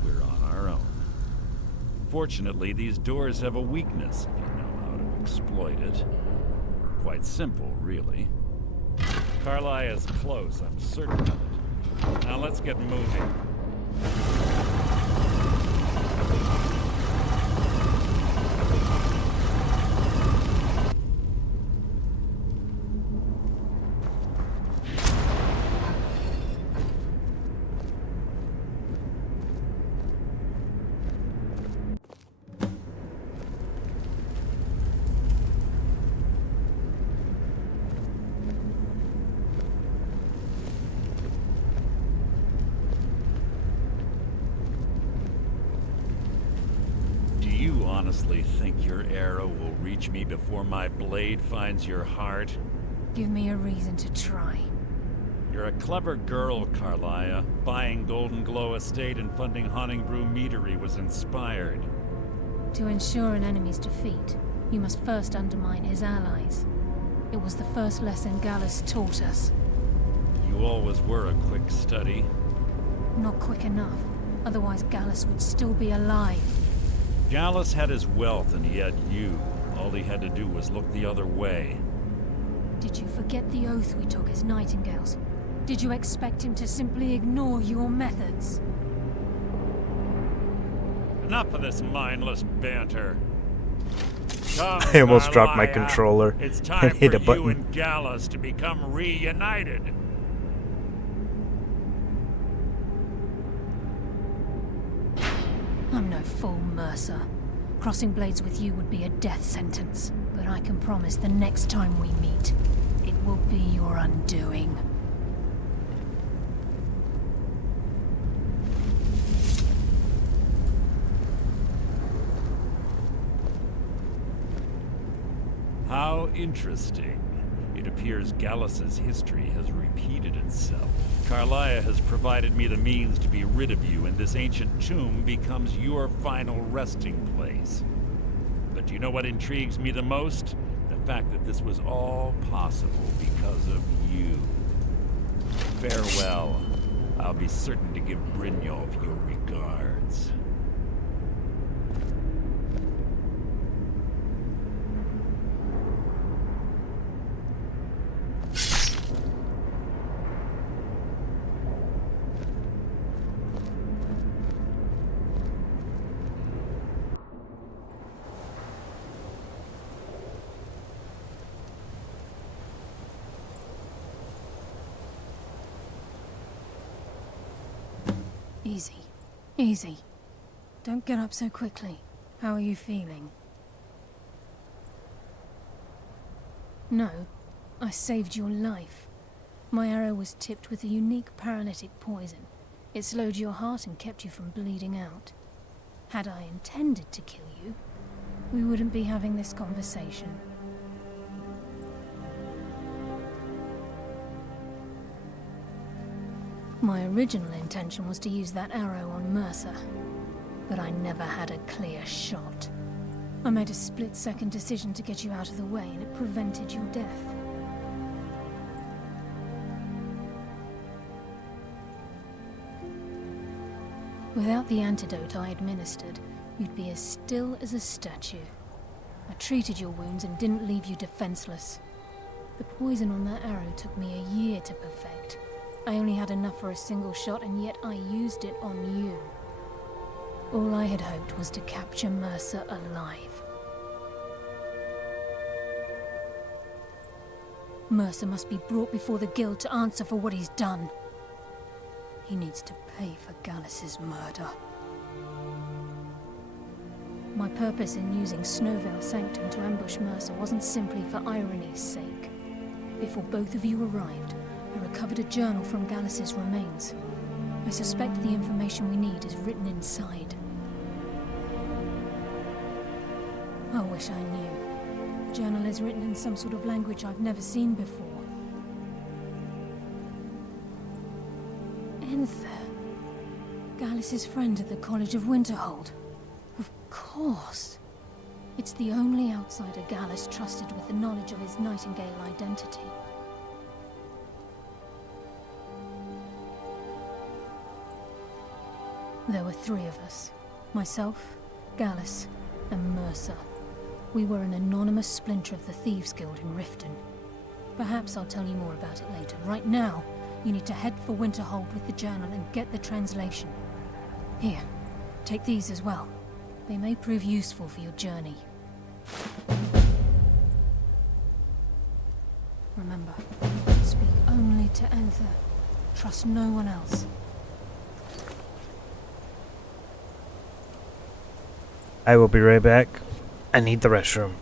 we're on our own. Fortunately, these doors have a weakness if you know how to exploit it. Quite simple, really. Carlisle is close, I'm certain of it. Now let's get moving. honestly think your arrow will reach me before my blade finds your heart? Give me a reason to try. You're a clever girl, Carlia. Buying Golden Glow Estate and funding Honningbrew Meadery was inspired. To ensure an enemy's defeat, you must first undermine his allies. It was the first lesson Gallus taught us. You always were a quick study. Not quick enough. Otherwise Gallus would still be alive. Gallus had his wealth and he had you. All he had to do was look the other way. Did you forget the oath we took as Nightingales? Did you expect him to simply ignore your methods? Enough of this mindless banter. Come, I almost dropped my Carlia. controller It's and time hit for a button. you and Gallus to become reunited. I'm no fool, Mercer. Crossing blades with you would be a death sentence. But I can promise the next time we meet, it will be your undoing. How interesting. It appears Gallus's history has repeated itself. Carlia has provided me the means to be rid of you, and this ancient tomb becomes your final resting place. But do you know what intrigues me the most? The fact that this was all possible because of you. Farewell. I'll be certain to give Brynjolf your regards. Easy. Easy. Don't get up so quickly. How are you feeling? No. I saved your life. My arrow was tipped with a unique paralytic poison. It slowed your heart and kept you from bleeding out. Had I intended to kill you, we wouldn't be having this conversation. My original intention was to use that arrow on Mercer, but I never had a clear shot. I made a split-second decision to get you out of the way, and it prevented your death. Without the antidote I administered, you'd be as still as a statue. I treated your wounds and didn't leave you defenseless. The poison on that arrow took me a year to perfect. I only had enough for a single shot, and yet I used it on you. All I had hoped was to capture Mercer alive. Mercer must be brought before the Guild to answer for what he's done. He needs to pay for Gallus's murder. My purpose in using Snowvale Sanctum to ambush Mercer wasn't simply for irony's sake. Before both of you arrived, I recovered a journal from Gallus's remains. I suspect the information we need is written inside. I wish I knew. The journal is written in some sort of language I've never seen before. Enther. Gallus's friend at the College of Winterhold. Of course. It's the only outsider Gallus trusted with the knowledge of his Nightingale identity. There were three of us. Myself, Gallus, and Mercer. We were an anonymous splinter of the Thieves' Guild in Riften. Perhaps I'll tell you more about it later. Right now, you need to head for Winterhold with the journal and get the translation. Here, take these as well. They may prove useful for your journey. Remember, speak only to Enther. Trust no one else. I will be right back. I need the restroom.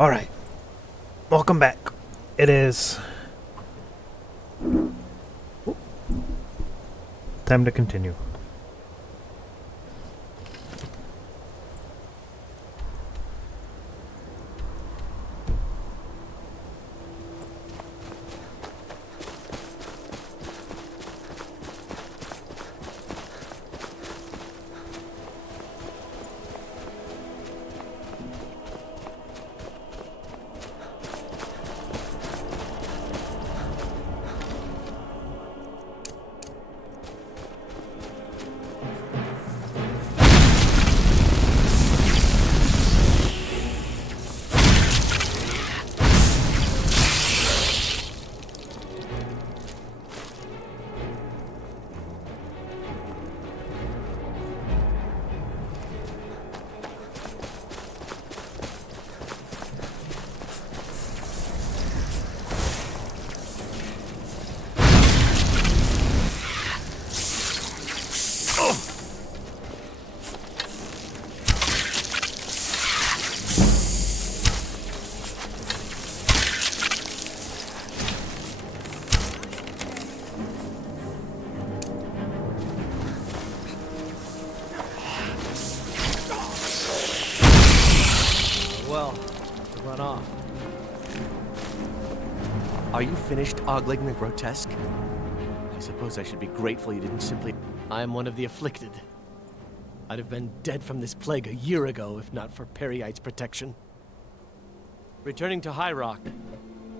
Alright. Welcome back. It is time to continue. Well, run off. Are you finished ogling the grotesque? I suppose I should be grateful you didn't simply... I am one of the afflicted. I'd have been dead from this plague a year ago if not for Periite's protection. Returning to High Rock,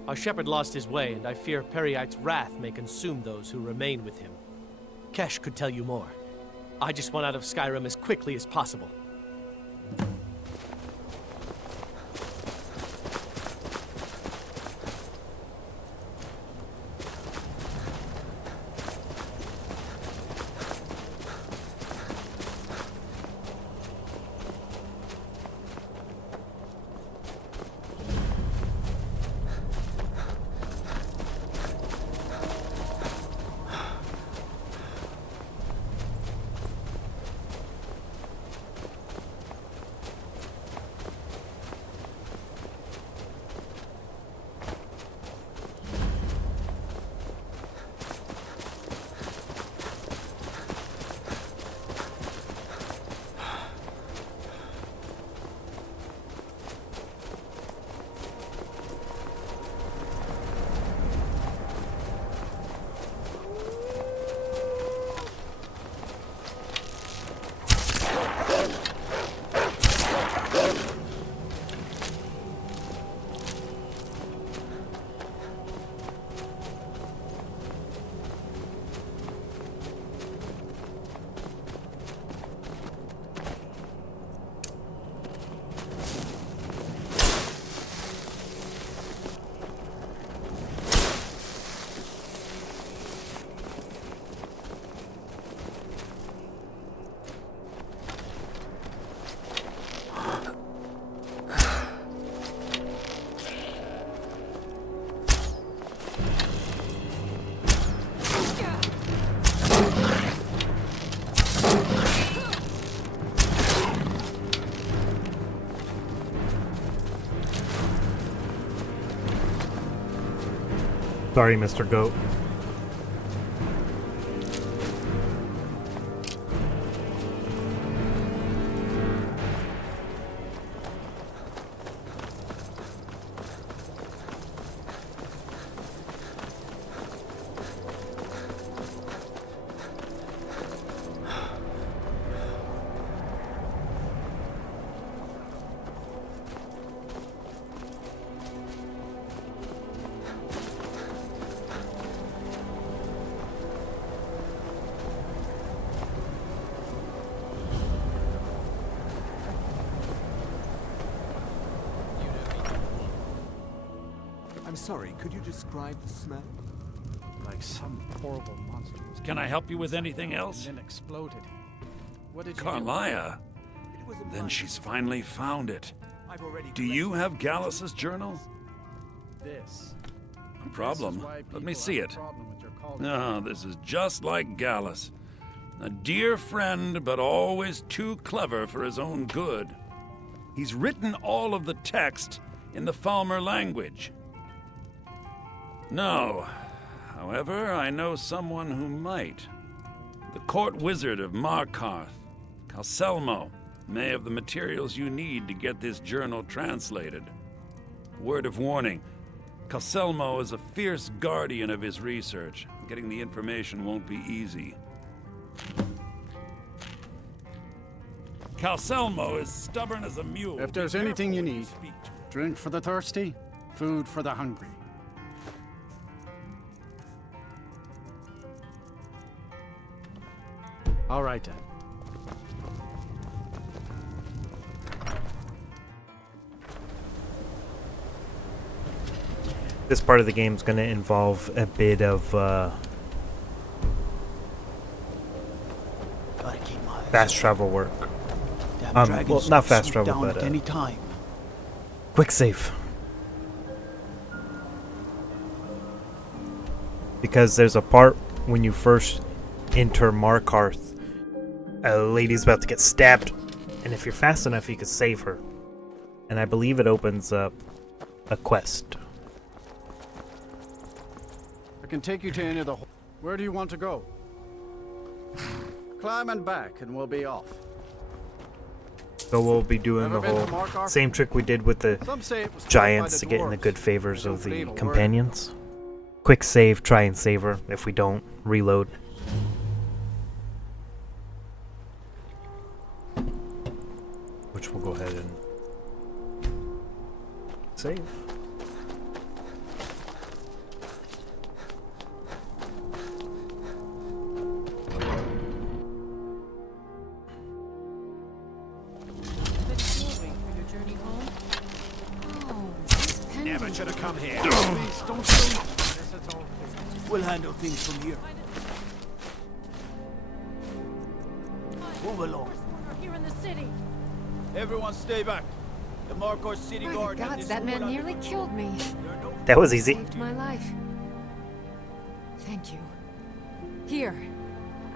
our shepherd lost his way, and I fear Periite's wrath may consume those who remain with him. Kesh could tell you more. I just want out of Skyrim as quickly as possible. Sorry, Mr. Goat. I'm sorry, could you describe the smell? Like some horrible monster. Can I help you with anything else? And then exploded. What did you Carlia? Then she's finally found it. Do you have Gallus's journal? do? This. A problem? Let me see it. No, this is just like Gallus. A dear friend, but always too clever for his own good. He's written all of the text in the Falmer language? No. However, I know someone who might. The court wizard of Markarth, Calselmo, may have the materials you need to get this journal translated. Word of warning, Calselmo is a fierce guardian of his research. Getting the information won't be easy. Calselmo is stubborn as a mule. If there's anything you need, drink for the thirsty, food for the hungry. All right, then. This part of the game is going to involve a bit of fast travel work. Well, not fast travel, but any time. quick save. Because there's a part when you first enter Markarth, a lady's about to get stabbed, and if you're fast enough, you can save her. And I believe it opens up a quest. I can take you to any of the... Where do you want to go? Climb and back, and we'll be off. So we'll be doing the whole same trick we did with the giants to get in the good favors of the companions. Quick save, try and save her. If we don't, reload. Which we'll go ahead and save. Never should have come here. Please, don't show. We'll handle things from here. Move along. Here in the city. Everyone stay back. The Markarth City Guard. Gods, that man nearly killed me. That was easy. Saved my life. Thank you. Here.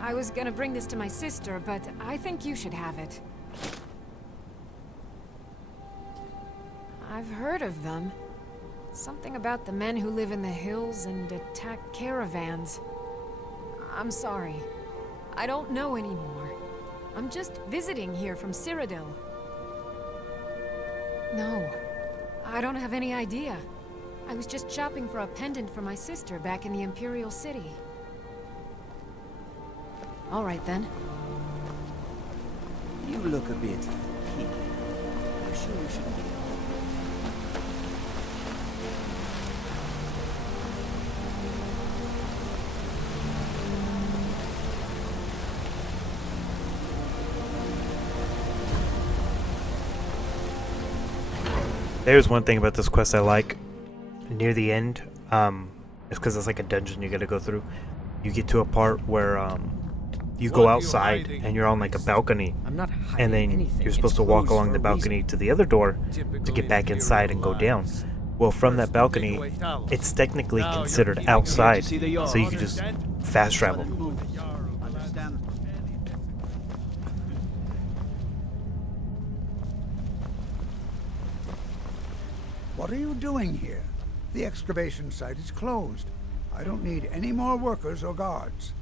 I was gonna bring this to my sister, but I think you should have it. I've heard of them. Something about the men who live in the hills and attack caravans. I'm sorry. I don't know anymore. I'm just visiting here from Cyrodiil. No, I don't have any idea. I was just shopping for a pendant for my sister back in the Imperial City. All right then. You look a bit heated. I'm sure you shouldn't be. There's one thing about this quest I like. Near the end, it's because it's like a dungeon you gotta go through. You get to a part where you go outside and you're on like a balcony, and then you're supposed to walk along the balcony to the other door to get back inside and go down. Well, from that balcony, it's technically considered outside, so you can just fast travel. What are you doing here? The excavation site is closed. I don't need any more workers or guards.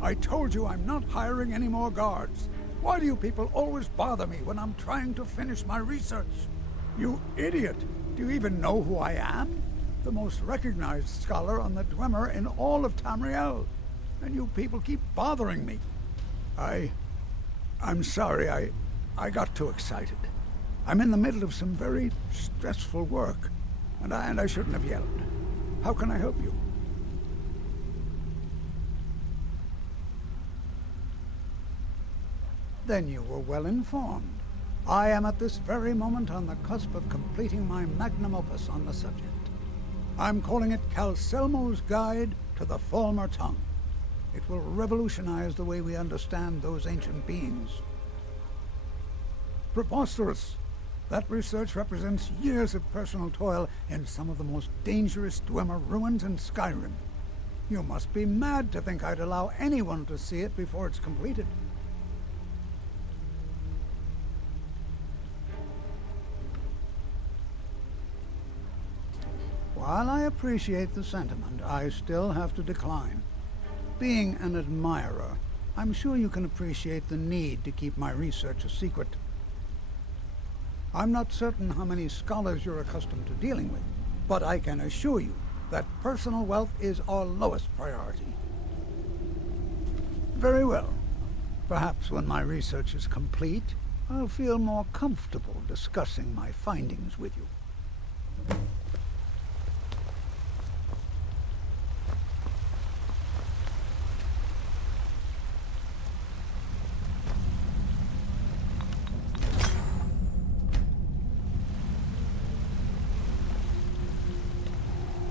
I told you I'm not hiring any more guards. Why do you people always bother me when I'm trying to finish my research? You idiot! Do you even know who I am? The most recognized scholar on the Dwemer in all of Tamriel. And you people keep bothering me. I'm sorry, I got too excited. I'm in the middle of some very stressful work, and I shouldn't have yelled. How can I help you? Then you were well informed. I am at this very moment on the cusp of completing my magnum opus on the subject. I'm calling it Calselmo's Guide to the Falmer Tongue. It will revolutionize the way we understand those ancient beings. Preposterous! That research represents years of personal toil in some of the most dangerous Dwemer ruins in Skyrim. You must be mad to think I'd allow anyone to see it before it's completed. While I appreciate the sentiment, I still have to decline. Being an admirer, I'm sure you can appreciate the need to keep my research a secret. I'm not certain how many scholars you're accustomed to dealing with, but I can assure you that personal wealth is our lowest priority. Very well. Perhaps when my research is complete, I'll feel more comfortable discussing my findings with you.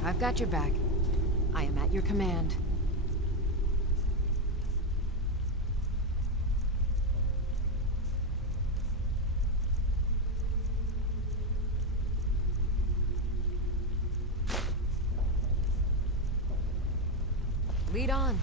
I've got your back. I am at your command. Lead on.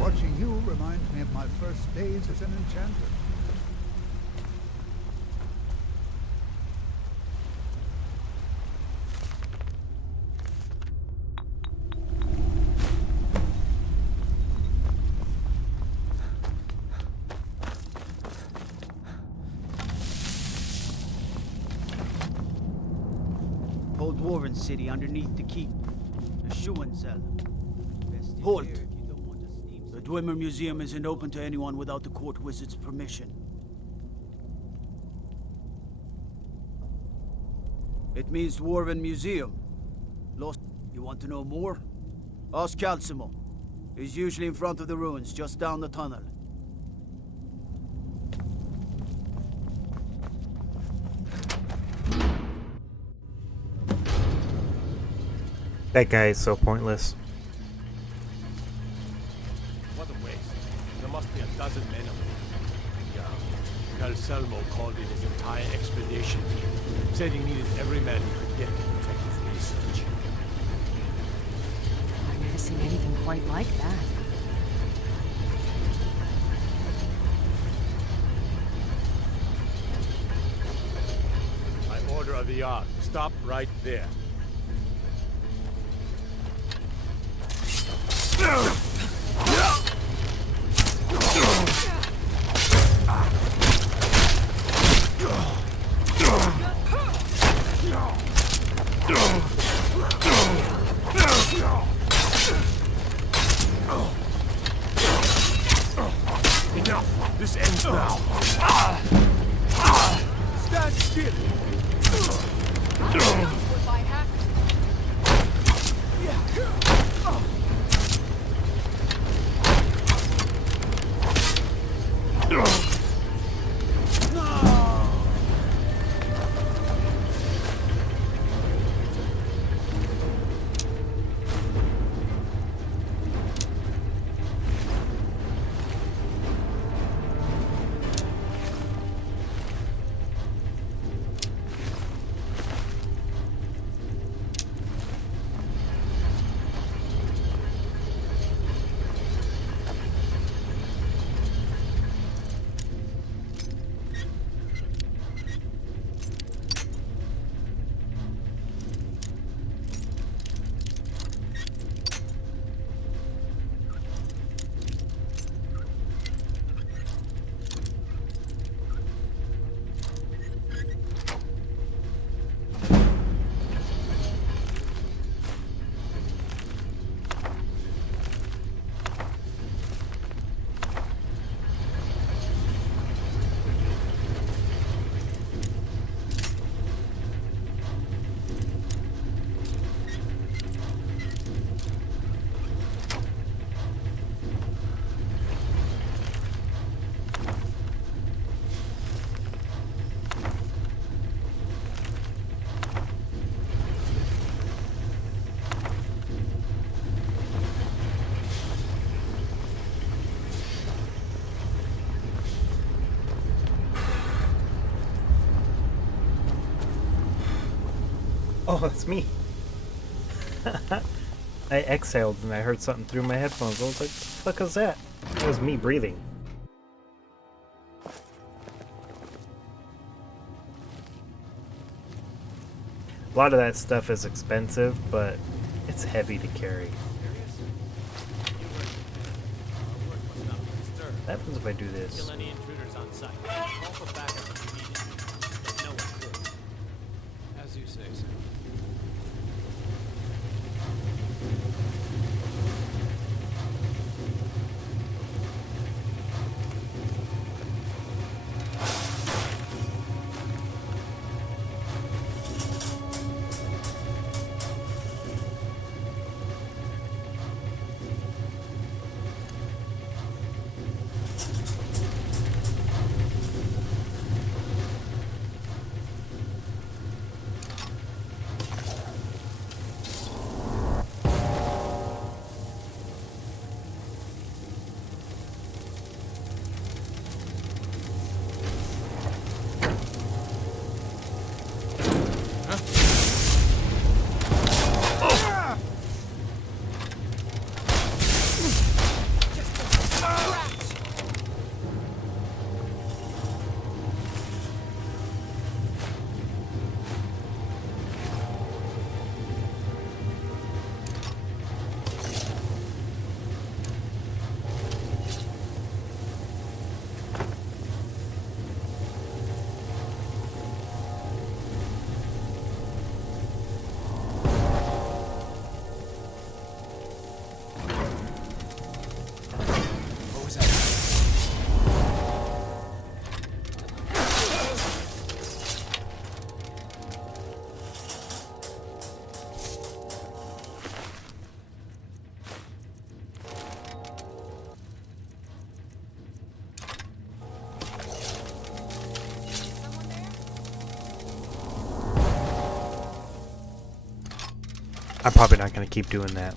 Watching you reminds me of my first days as an enchanter. Old Dwarven city underneath the keep. The Schuenzell. Halt! The Dwemer Museum isn't open to anyone without the court wizard's permission. It means Dwarven Museum. Lost. You want to know more? Ask Calcimo. He's usually in front of the ruins, just down the tunnel. That guy is so pointless. What a waste. There must be a dozen men of them. Yeah. Calcelmo called in his entire expedition team. Said he needed every man he could get to detective research. I've never seen anything quite like that. By order of the Yard, stop right there. Enough! This ends now! Stand still! Oh, that's me. I exhaled and I heard something through my headphones. I was like, what the fuck is that? That was me breathing. A lot of that stuff is expensive, but it's heavy to carry. What happens if I do this? Kill any intruders on site. Call for backup if you need it. But no one could. As you say, sir. I'm probably not going to keep doing that.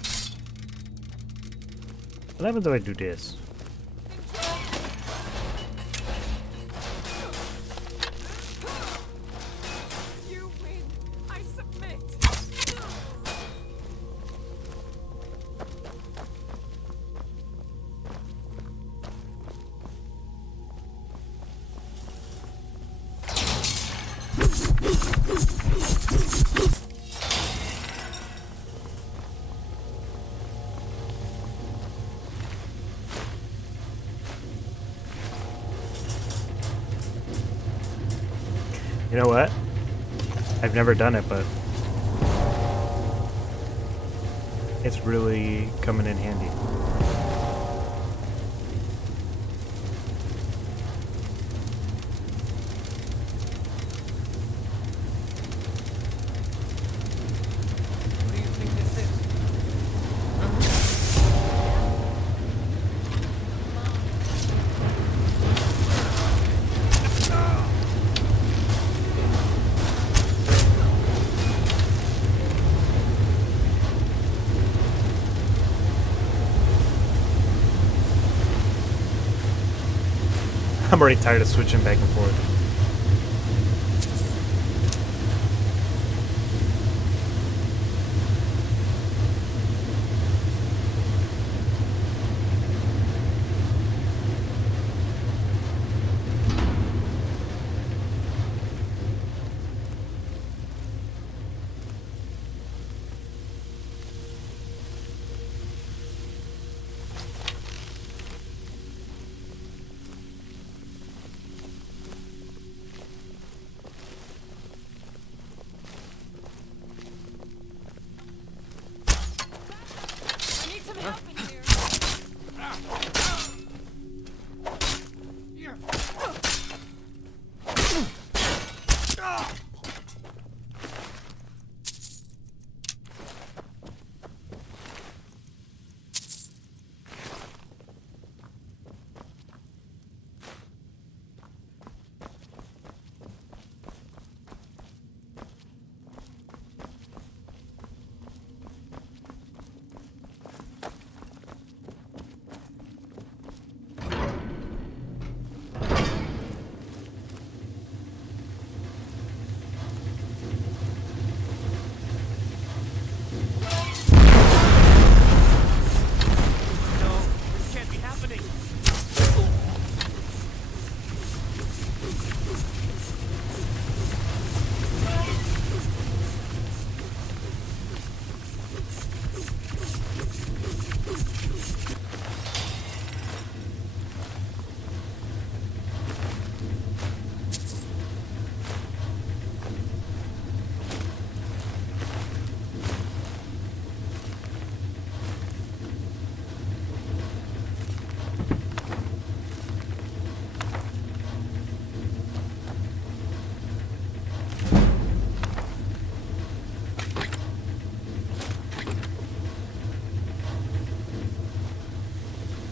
What happens if I do this? You win. I submit. You know what? I've never done it, but it's really coming in handy. What do you think this is? I'm already tired of switching back and forth.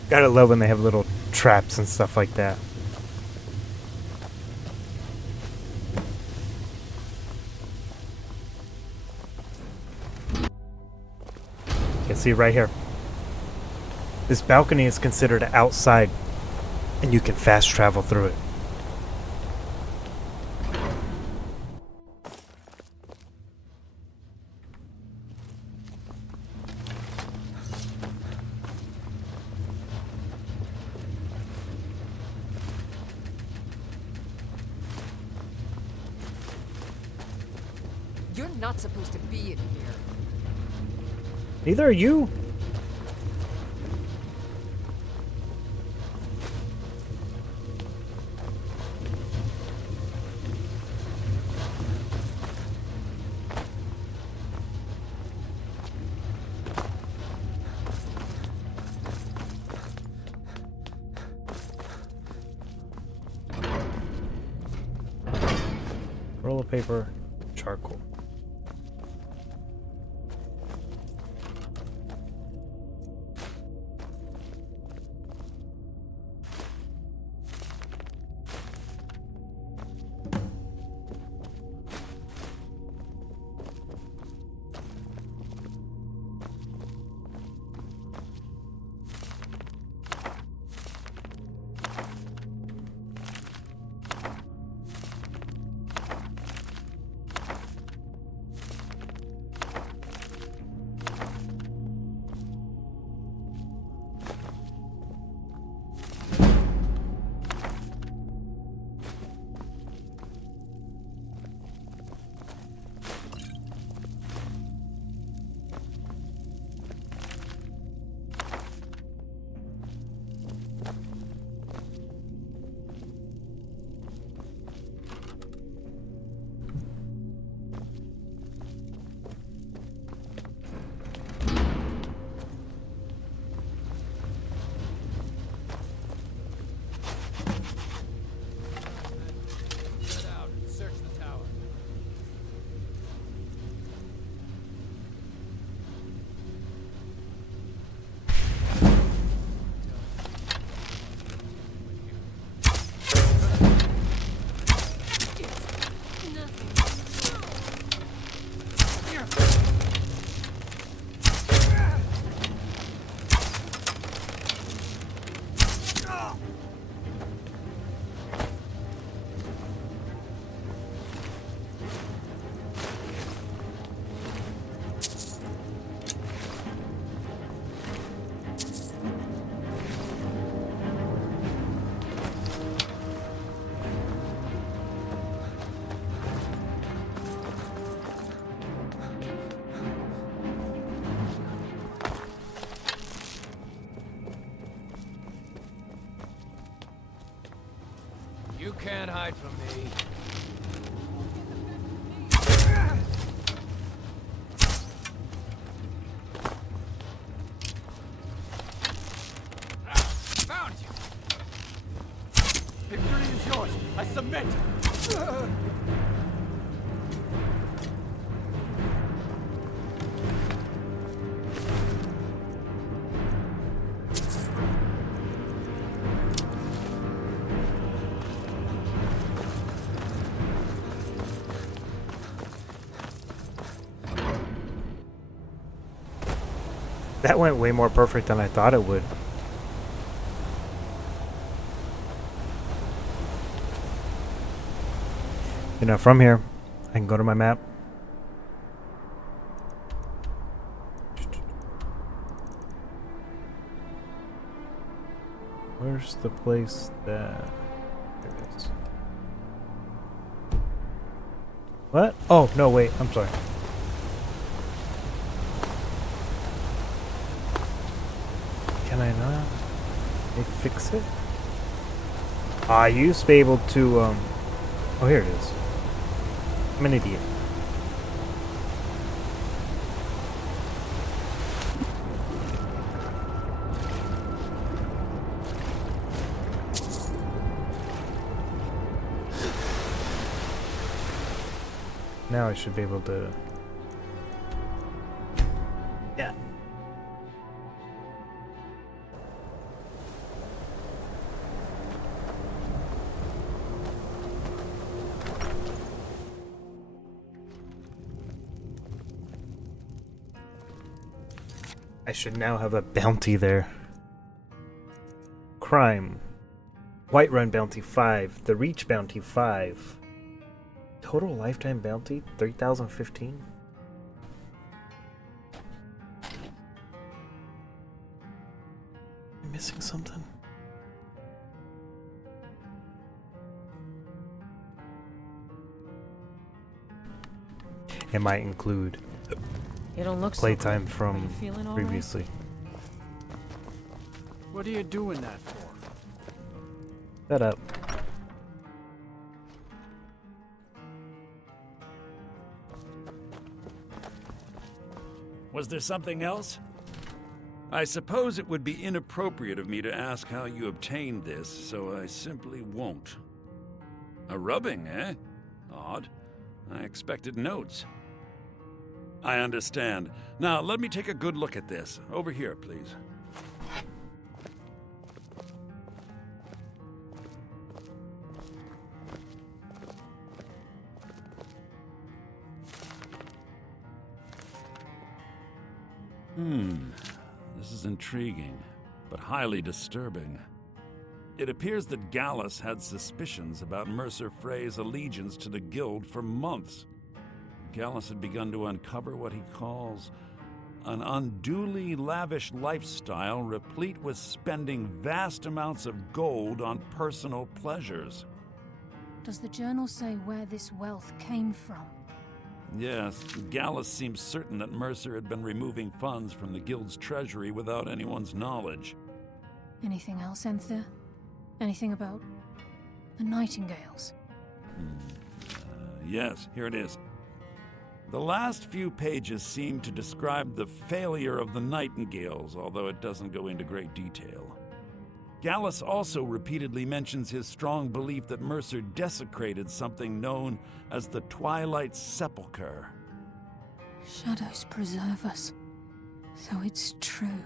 Gotta love when they have little traps and stuff like that. You can see right here. This balcony is considered outside, and you can fast travel through it. You're not supposed to be in here. Neither are you. Roll of paper, charcoal. You can't hide from me. Found you! Victory is yours. I submit. That went way more perfect than I thought it would. You know, from here, I can go to my map. Where's the place that... There it is. What? Oh, no, wait, I'm sorry. Can I not? They fix it? I used to be able to, oh, here it is. I'm an idiot. Now I should be able to... Yeah. I should now have a bounty there. Crime. Whiterun bounty 5. The Reach bounty 5. Total lifetime bounty 3015. I'm missing something. It might include You don't look so playtime good. Are from you feeling all right? previously. What are you doing that for? Shut up. Was there something else? I suppose it would be inappropriate of me to ask how you obtained this, so I simply won't. A rubbing, eh? Odd. I expected notes. I understand. Now, let me take a good look at this. Over here, please. This is intriguing, but highly disturbing. It appears that Gallus had suspicions about Mercer Frey's allegiance to the Guild for months. Gallus had begun to uncover what he calls an unduly lavish lifestyle replete with spending vast amounts of gold on personal pleasures. Does the journal say where this wealth came from? Yes, Gallus seems certain that Mercer had been removing funds from the Guild's treasury without anyone's knowledge. Anything else, Enther? Anything about the Nightingales? Yes, here it is. The last few pages seem to describe the failure of the Nightingales, although it doesn't go into great detail. Gallus also repeatedly mentions his strong belief that Mercer desecrated something known as the Twilight Sepulchre. Shadows preserve us. So it's true.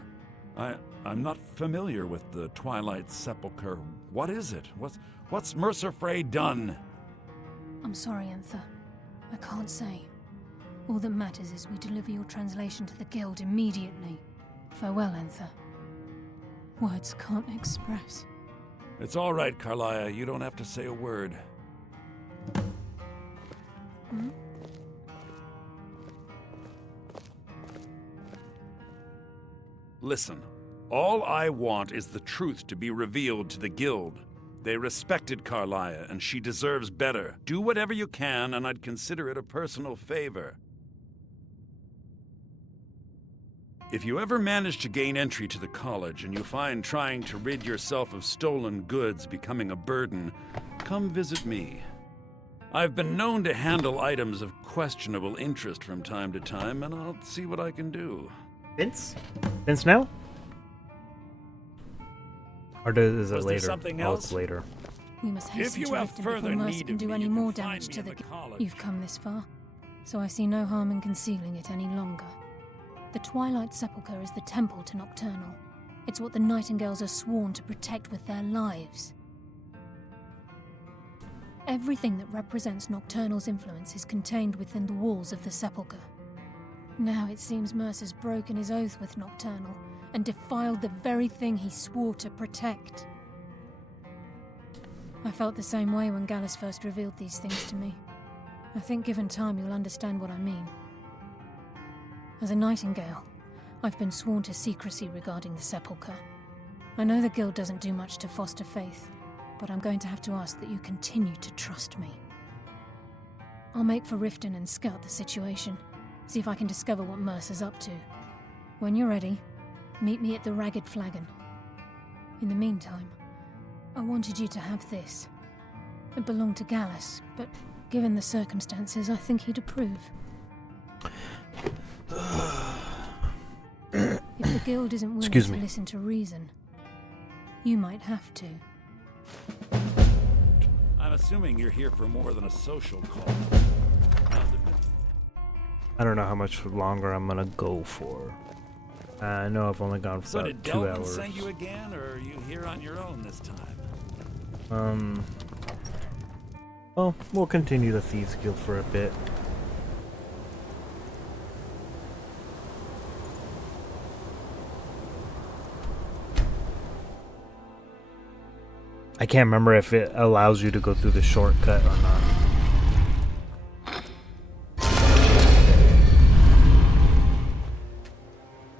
I'm not familiar with the Twilight Sepulchre. What is it? What's Mercer Frey done? I'm sorry, Enther. I can't say. All that matters is we deliver your translation to the Guild immediately. Farewell, Enther. Words can't express. It's all right, Carlia. You don't have to say a word. Hmm? Listen, all I want is the truth to be revealed to the Guild. They respected Carlia, and she deserves better. Do whatever you can, and I'd consider it a personal favor. If you ever manage to gain entry to the college and you find trying to rid yourself of stolen goods becoming a burden, come visit me. I've been known to handle items of questionable interest from time to time, and I'll see what I can do. Vince? Vince now? Or is it Was there later? something Oh, else? it's later. We must hasten to Riften before Mercer can do any more damage to the Guild. You've come this far, so I see no harm in concealing it any longer. The Twilight Sepulchre is the temple to Nocturnal. It's what the Nightingales are sworn to protect with their lives. Everything that represents Nocturnal's influence is contained within the walls of the Sepulchre. Now it seems Mercer's broken his oath with Nocturnal and defiled the very thing he swore to protect. I felt the same way when Gallus first revealed these things to me. I think given time you'll understand what I mean. As a Nightingale, I've been sworn to secrecy regarding the Sepulchre. I know the Guild doesn't do much to foster faith, but I'm going to have to ask that you continue to trust me. I'll make for Riften and scout the situation, see if I can discover what Mercer's up to. When you're ready, meet me at the Ragged Flagon. In the meantime, I wanted you to have this. It belonged to Gallus, but given the circumstances, I think he'd approve. If the Guild isn't willing to listen to reason, you might have to. I'm assuming you're here for more than a social call. I don't know how much longer I'm gonna go for. I know I've only gone for So about did 2 Delvin hours. send you again, or are you here on your own this time? Well, we'll continue the Thieves Guild for a bit. I can't remember if it allows you to go through the shortcut or not.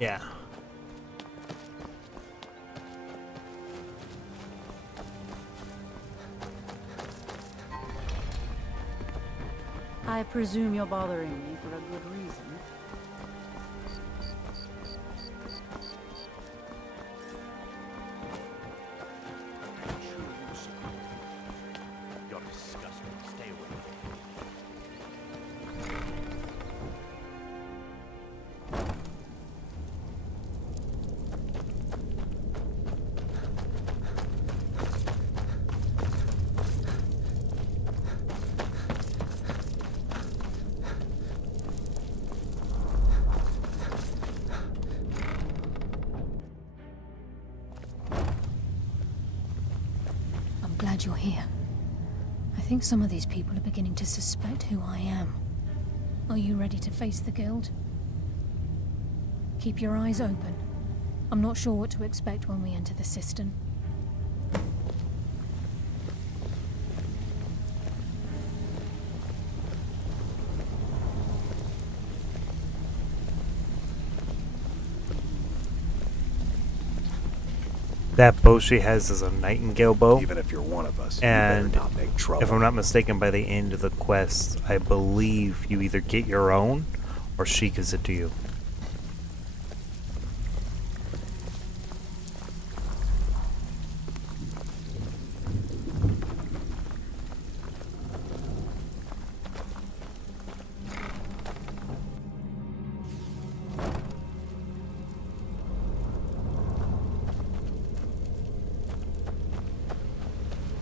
Yeah. I presume you're bothering me for a good reason. You're disgusting. Stay away. I'm glad you're here. I think some of these people are beginning to suspect who I am. Are you ready to face the Guild? Keep your eyes open. I'm not sure what to expect when we enter the cistern. That bow she has is a nightingale bow. Even if you're one of us, and you better not make trouble. if I'm not mistaken, by the end of the quest, I believe you either get your own or she gives it to you.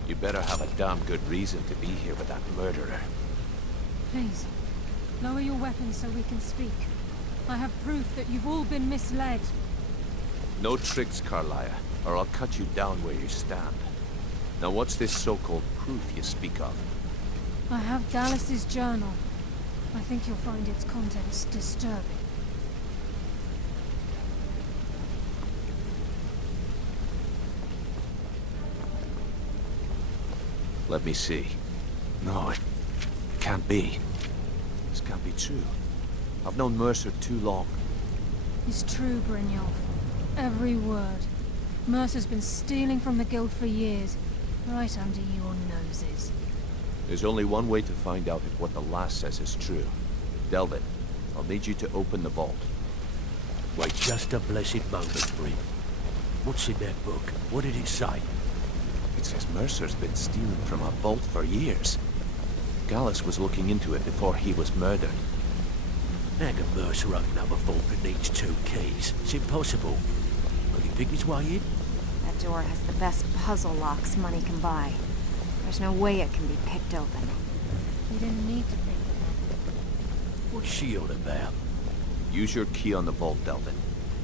You better have a damn good reason to be here with that murderer. Please, lower your weapons so we can speak. I have proof that you've all been misled. No tricks, Carlia, or I'll cut you down where you stand. Now what's this so-called proof you speak of? I have Gallus's journal. I think you'll find its contents disturbing. Let me see. No, it can't be. This can't be true. I've known Mercer too long. It's true, Brynjolf. Every word. Mercer's been stealing from the Guild for years, right under your noses. There's only one way to find out if what the lass says is true. Delvin, I'll need you to open the vault. Wait just a blessed moment, Bryn. What's in that book? What did it say? It says Mercer's been stealing from our vault for years. Gallus was looking into it before he was murdered. How can Mercer open up a vault that needs 2 keys? It's impossible. Will he pick his way in? That door has the best puzzle locks money can buy. There's no way it can be picked open. You didn't need to pick them up. What's she on about? Use your key on the vault, Delvin.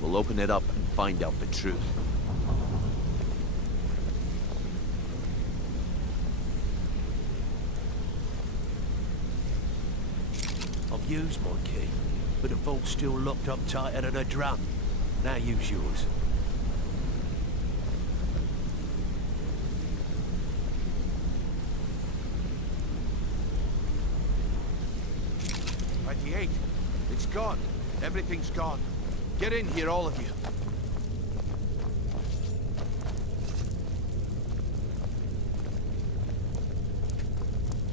We'll open it up and find out the truth. I've used my key, but the vault's still locked up tighter than a drum. Now use yours. It's gone. Everything's gone. Get in here, all of you.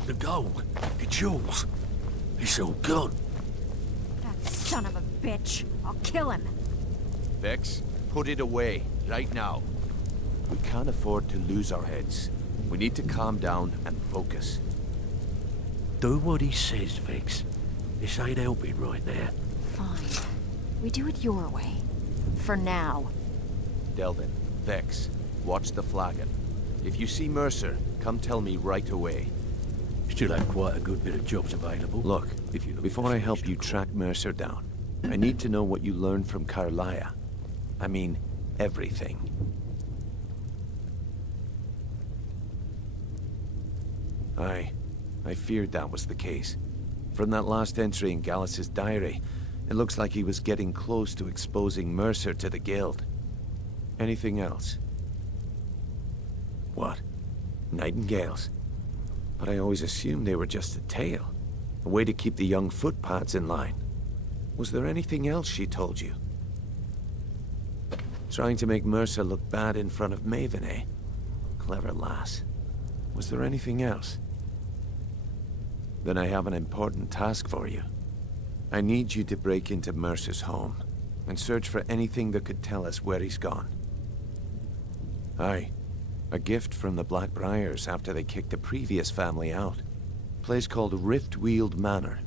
The gold, the jewels, it's all gone. That son of a bitch. I'll kill him. Vex, put it away, right now. We can't afford to lose our heads. We need to calm down and focus. Do what he says, Vex. This ain't helping right now. Fine. We do it your way. For now. Delvin, Vex, watch the flagon. If you see Mercer, come tell me right away. Still have quite a good bit of jobs available. Look, before I help you track Mercer down, I need to know what you learned from Carlia. I mean, everything. I feared that was the case. From that last entry in Gallus's diary, it looks like he was getting close to exposing Mercer to the Guild. Anything else? What? Nightingales. But I always assumed they were just a tale. A way to keep the young footpads in line. Was there anything else she told you? Trying to make Mercer look bad in front of Maven, eh? Clever lass. Was there anything else? Then I have an important task for you. I need you to break into Mercer's home and search for anything that could tell us where he's gone. Aye. A gift from the Blackbriars after they kicked the previous family out. Place called Riftweald Manor.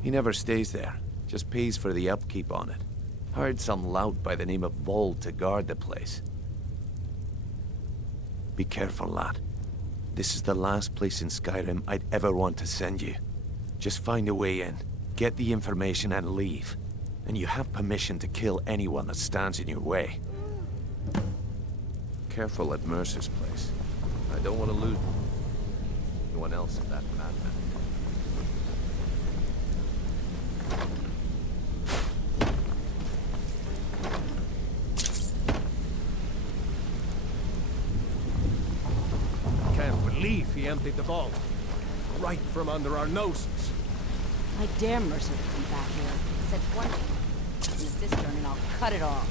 He never stays there, just pays for the upkeep on it. Hired some lout by the name of Vold to guard the place. Be careful, lad. This is the last place in Skyrim I'd ever want to send you. Just find a way in, get the information and leave. And you have permission to kill anyone that stands in your way. Careful at Mercer's place. I don't want to lose anyone else in that madman. Can't believe he emptied the vault. Right from under our noses. I dare Mercer to come back here. Said one thing in the cistern and I'll cut it off.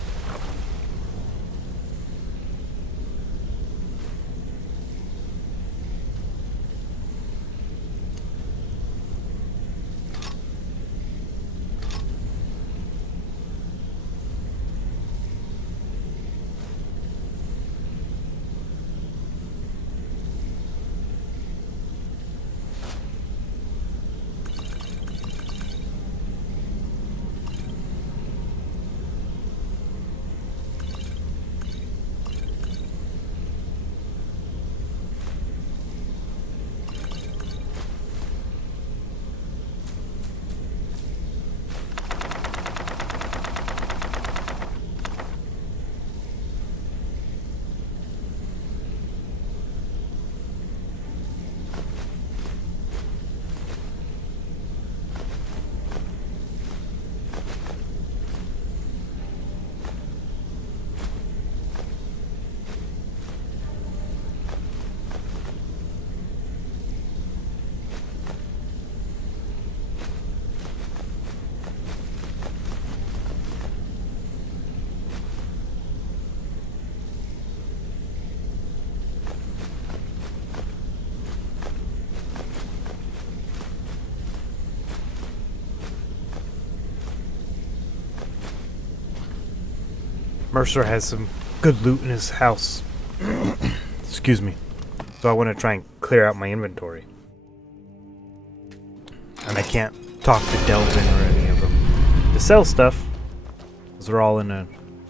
Mercer has some good loot in his house. Excuse me. So I want to try and clear out my inventory. And I can't talk to Delvin or any of them to sell stuff, because they're all in an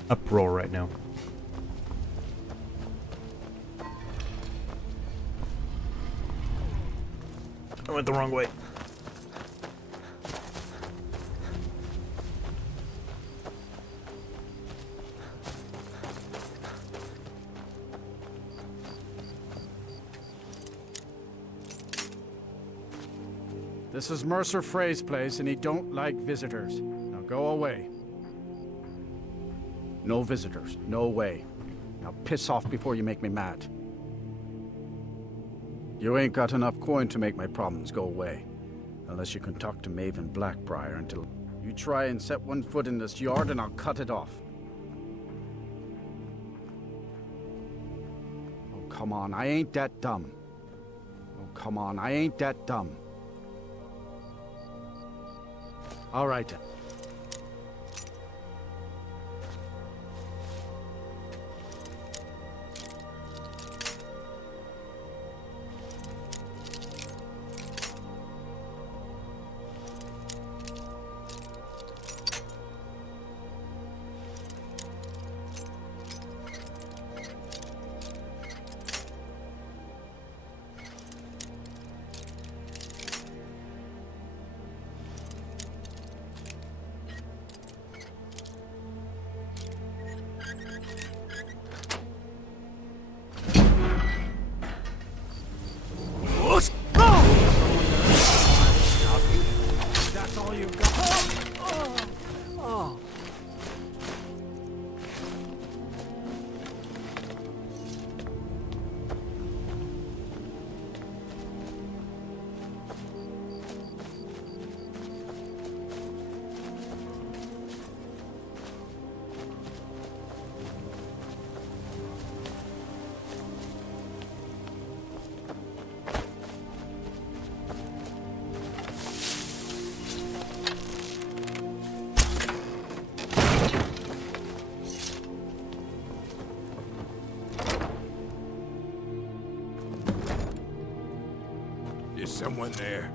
uproar right now. I went the wrong way. This is Mercer Frey's place, and he don't like visitors. Now go away. No visitors. No way. Now piss off before you make me mad. You ain't got enough coin to make my problems go away. Unless you can talk to Maven Blackbriar until... You try and set one foot in this yard and I'll cut it off. Oh, come on. I ain't that dumb. Oh, come on. I ain't that dumb. All right. Is someone there?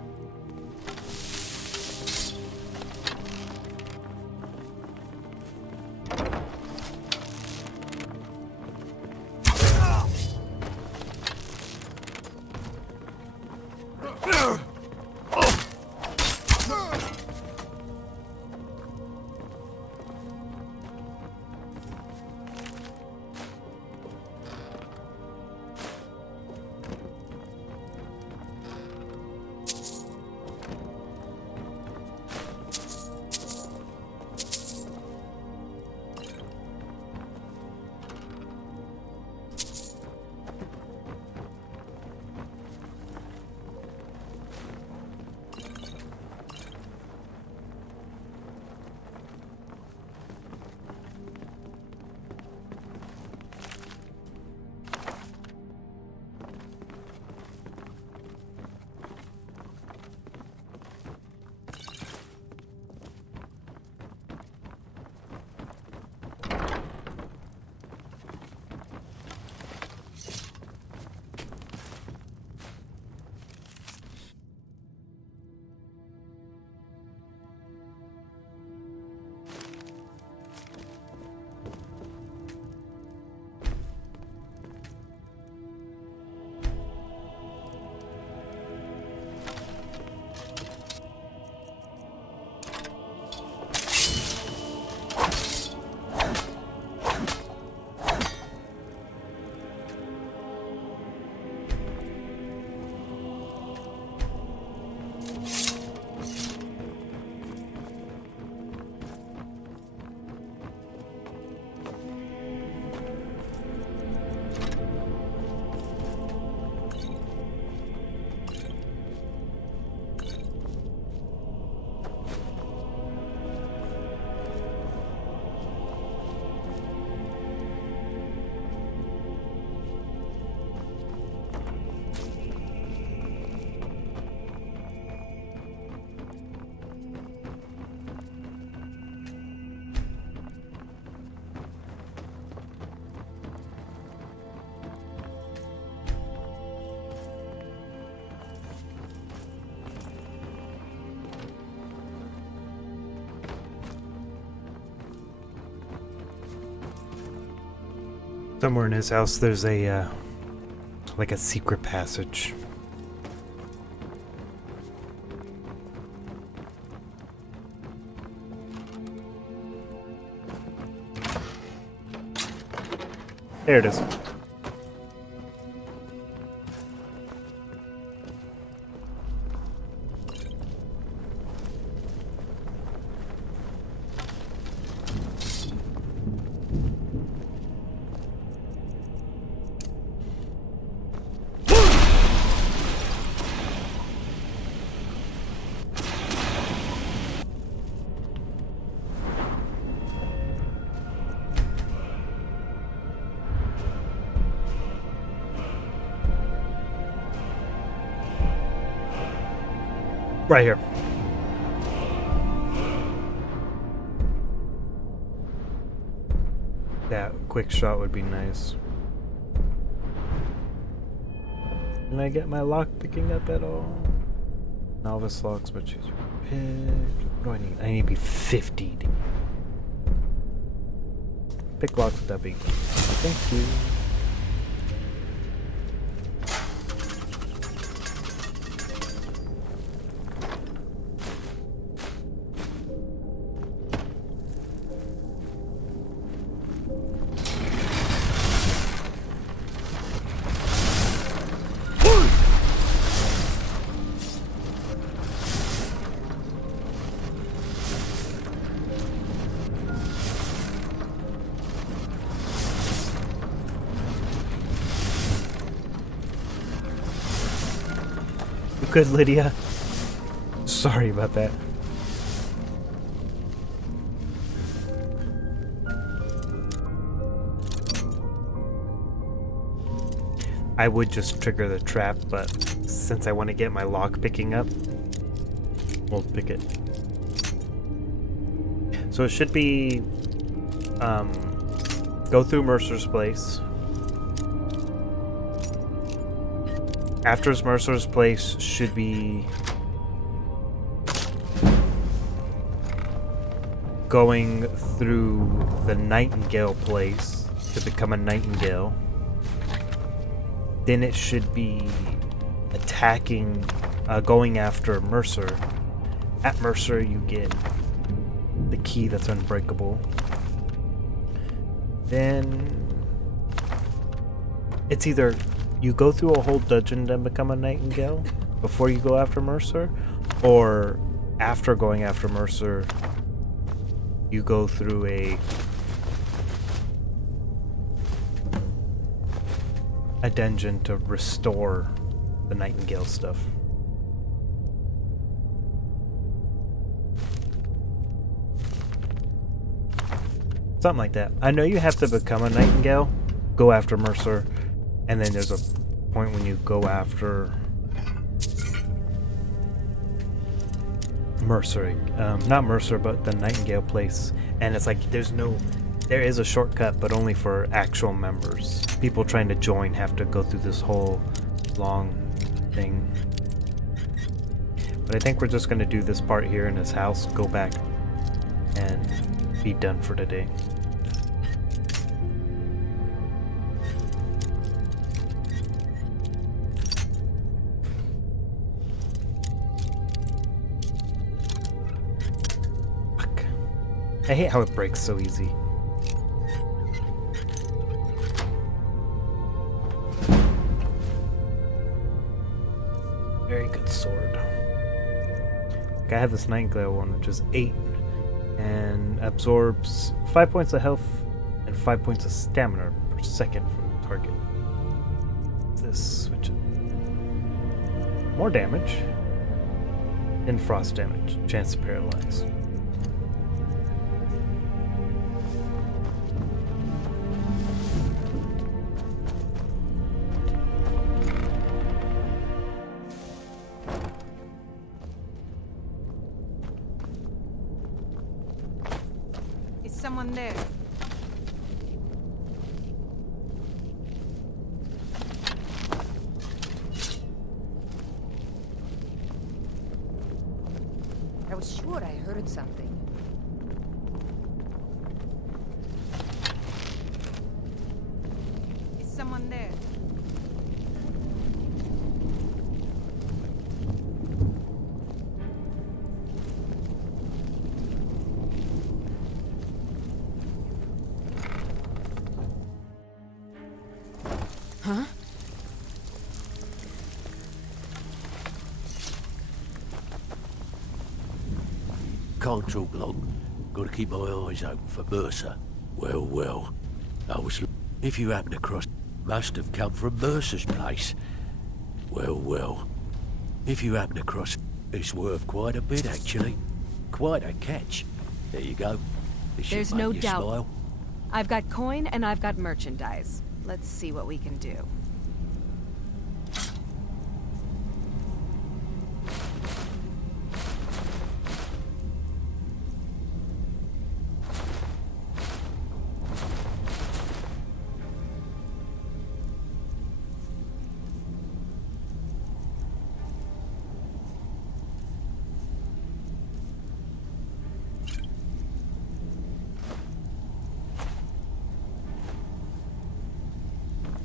Somewhere in his house, there's a, like a secret passage. There it is. Right here. That quick shot would be nice. Can I get my lock picking up at all? Novice locks, but choose your pick. What do I need? I need to be 50. Pick locks with that big. Thank you. Good, Lydia. Sorry about that. I would just trigger the trap, but since I want to get my lock picking up, we'll pick it. So it should be go through Mercer's place. After Mercer's place should be going through the Nightingale place to become a Nightingale. Then it should be attacking, going after Mercer. At Mercer, you get the key that's unbreakable. Then it's either you go through a whole dungeon and become a Nightingale before you go after Mercer, or after going after Mercer, you go through a dungeon to restore the Nightingale stuff. Something like that. I know you have to become a Nightingale, go after Mercer, and then there's a point when you go after Mercer, not Mercer, but the Nightingale place, and it's like there is a shortcut, but only for actual members. People trying to join have to go through this whole long thing. But I think we're just going to do this part here in his house, go back, and be done for today. Fuck. I hate how it breaks so easy. Very good sword. I have this Nightingale one, which is 8 and absorbs 5 points of health and 5 points of stamina per second from the target. This switch more damage and frost damage, chance to paralyze. Someone there. I was sure I heard something. Is someone there? Huh? Can't talk long. Gotta keep my eyes open for Mercer. Well, well. If you happen across... Must have come from Mercer's place. Well, well. If you happen across... It's worth quite a bit, actually. Quite a catch. There you go. This should There's make no you doubt. smile. I've got coin and I've got merchandise. Let's see what we can do.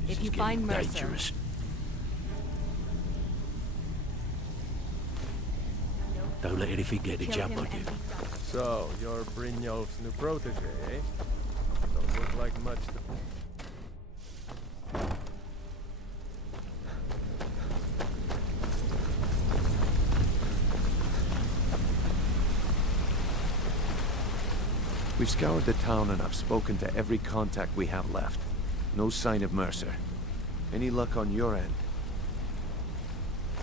If you find Mercer, Dangerous. Don't let anything get a jump on you. So, you're Brynjolf's new protege, eh? Don't look like much to... We've scoured the town and I've spoken to every contact we have left. No sign of Mercer. Any luck on your end?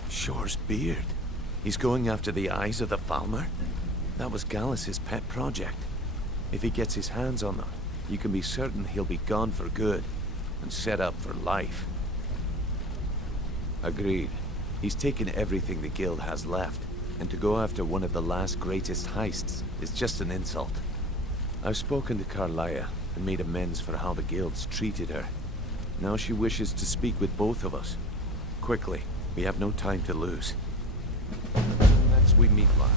Shore's beard. He's going after the eyes of the Falmer? That was Gallus's pet project. If he gets his hands on them, you can be certain he'll be gone for good and set up for life. Agreed. He's taken everything the guild has left, and to go after one of the last greatest heists is just an insult. I've spoken to Carlia and made amends for how the guild's treated her. Now she wishes to speak with both of us. Quickly. We have no time to lose. Next we meet Locke.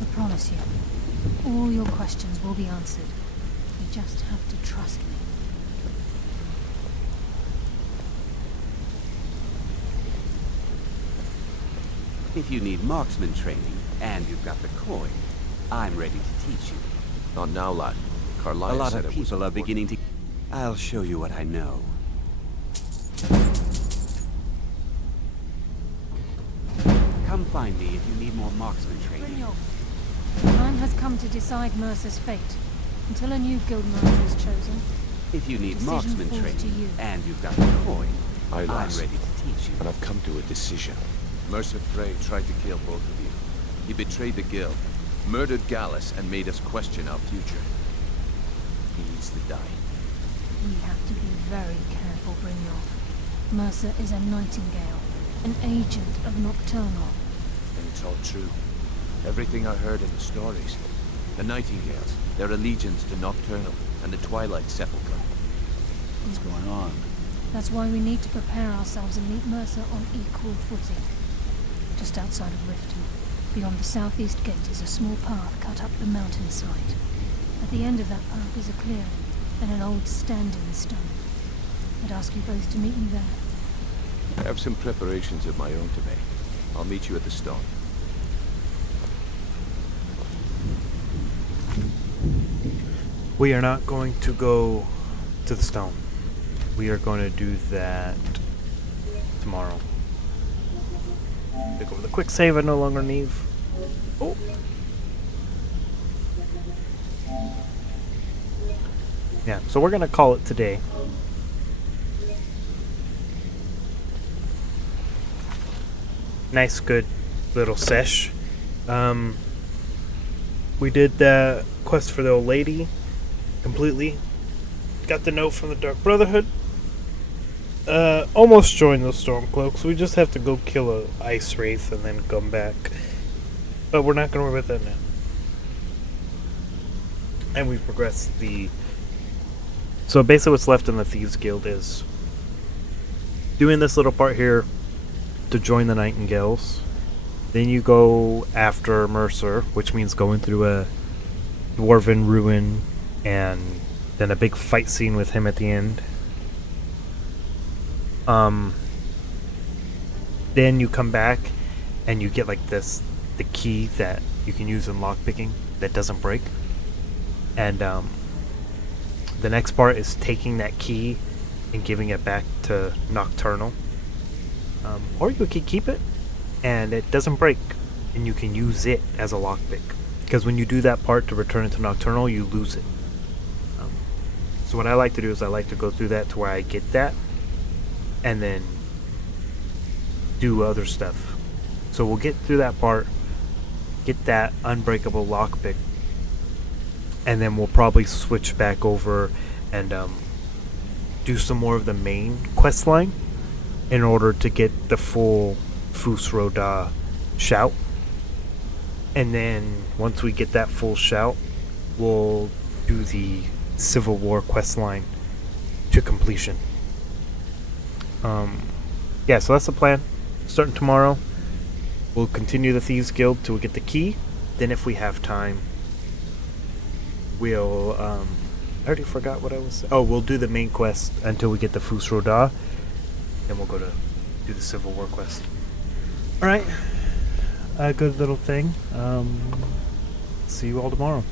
I promise you, all your questions will be answered. You just have to trust me. If you need marksman training, and you've got the coin, I'm ready to teach you. Not now, lad. Carlisle A lot said of it was people are beginning to... I'll show you what I know. Come find me if you need more marksman training. The time has come to decide Mercer's fate. Until a new guildmaster is chosen. If you need Decision marksman falls to training, you. and you've got the coin, I'm lass. ready to teach you. And I've come to a decision. Mercer Frey tried to kill both of you. He betrayed the guild, murdered Gallus, and made us question our future. He needs to die. We have to be very careful, Brynjolf. Mercer is a nightingale, an agent of Nocturnal. And it's all true. Everything I heard in the stories. The Nightingales, their allegiance to Nocturnal, and the Twilight Sepulchre. What's going on? That's why we need to prepare ourselves and meet Mercer on equal footing. Just outside of Riften, beyond the southeast gate is a small path cut up the mountainside. At the end of that path is a clearing and an old standing stone. I'd ask you both to meet me there. I have some preparations of my own to make. I'll meet you at the stone. We are not going to go to the stone. We are going to do that tomorrow. Pick over the quick save I no longer need. Oh. Yeah, so we're going to call it today. Nice, good little sesh. We did the quest for the old lady completely. Got the note from the Dark Brotherhood. Almost joined the Stormcloaks. We just have to go kill a ice wraith and then come back. But we're not going to worry about that now. And we've progressed the... So basically what's left in the Thieves Guild is doing this little part here to join the Nightingales. Then you go after Mercer, which means going through a dwarven ruin and then a big fight scene with him at the end. Then you come back and you get like the key that you can use in lockpicking that doesn't break. And the next part is taking that key and giving it back to Nocturnal. Or you can keep it and it doesn't break and you can use it as a lockpick. Because when you do that part to return it to Nocturnal, you lose it. So what I like to do is I like to go through that to where I get that and then do other stuff. So we'll get through that part, get that unbreakable lockpick, and then we'll probably switch back over and do some more of the main quest line in order to get the full Fus Roda shout. And then once we get that full shout, we'll do the Civil War quest line to completion. Yeah, so that's the plan. Starting tomorrow, we'll continue the Thieves Guild till we get the key. Then if we have time, we'll I already forgot what I was saying. Oh, we'll do the main quest until we get the Fus Roda. Then we'll go to do the Civil War quest. Alright. A good little thing. See you all tomorrow.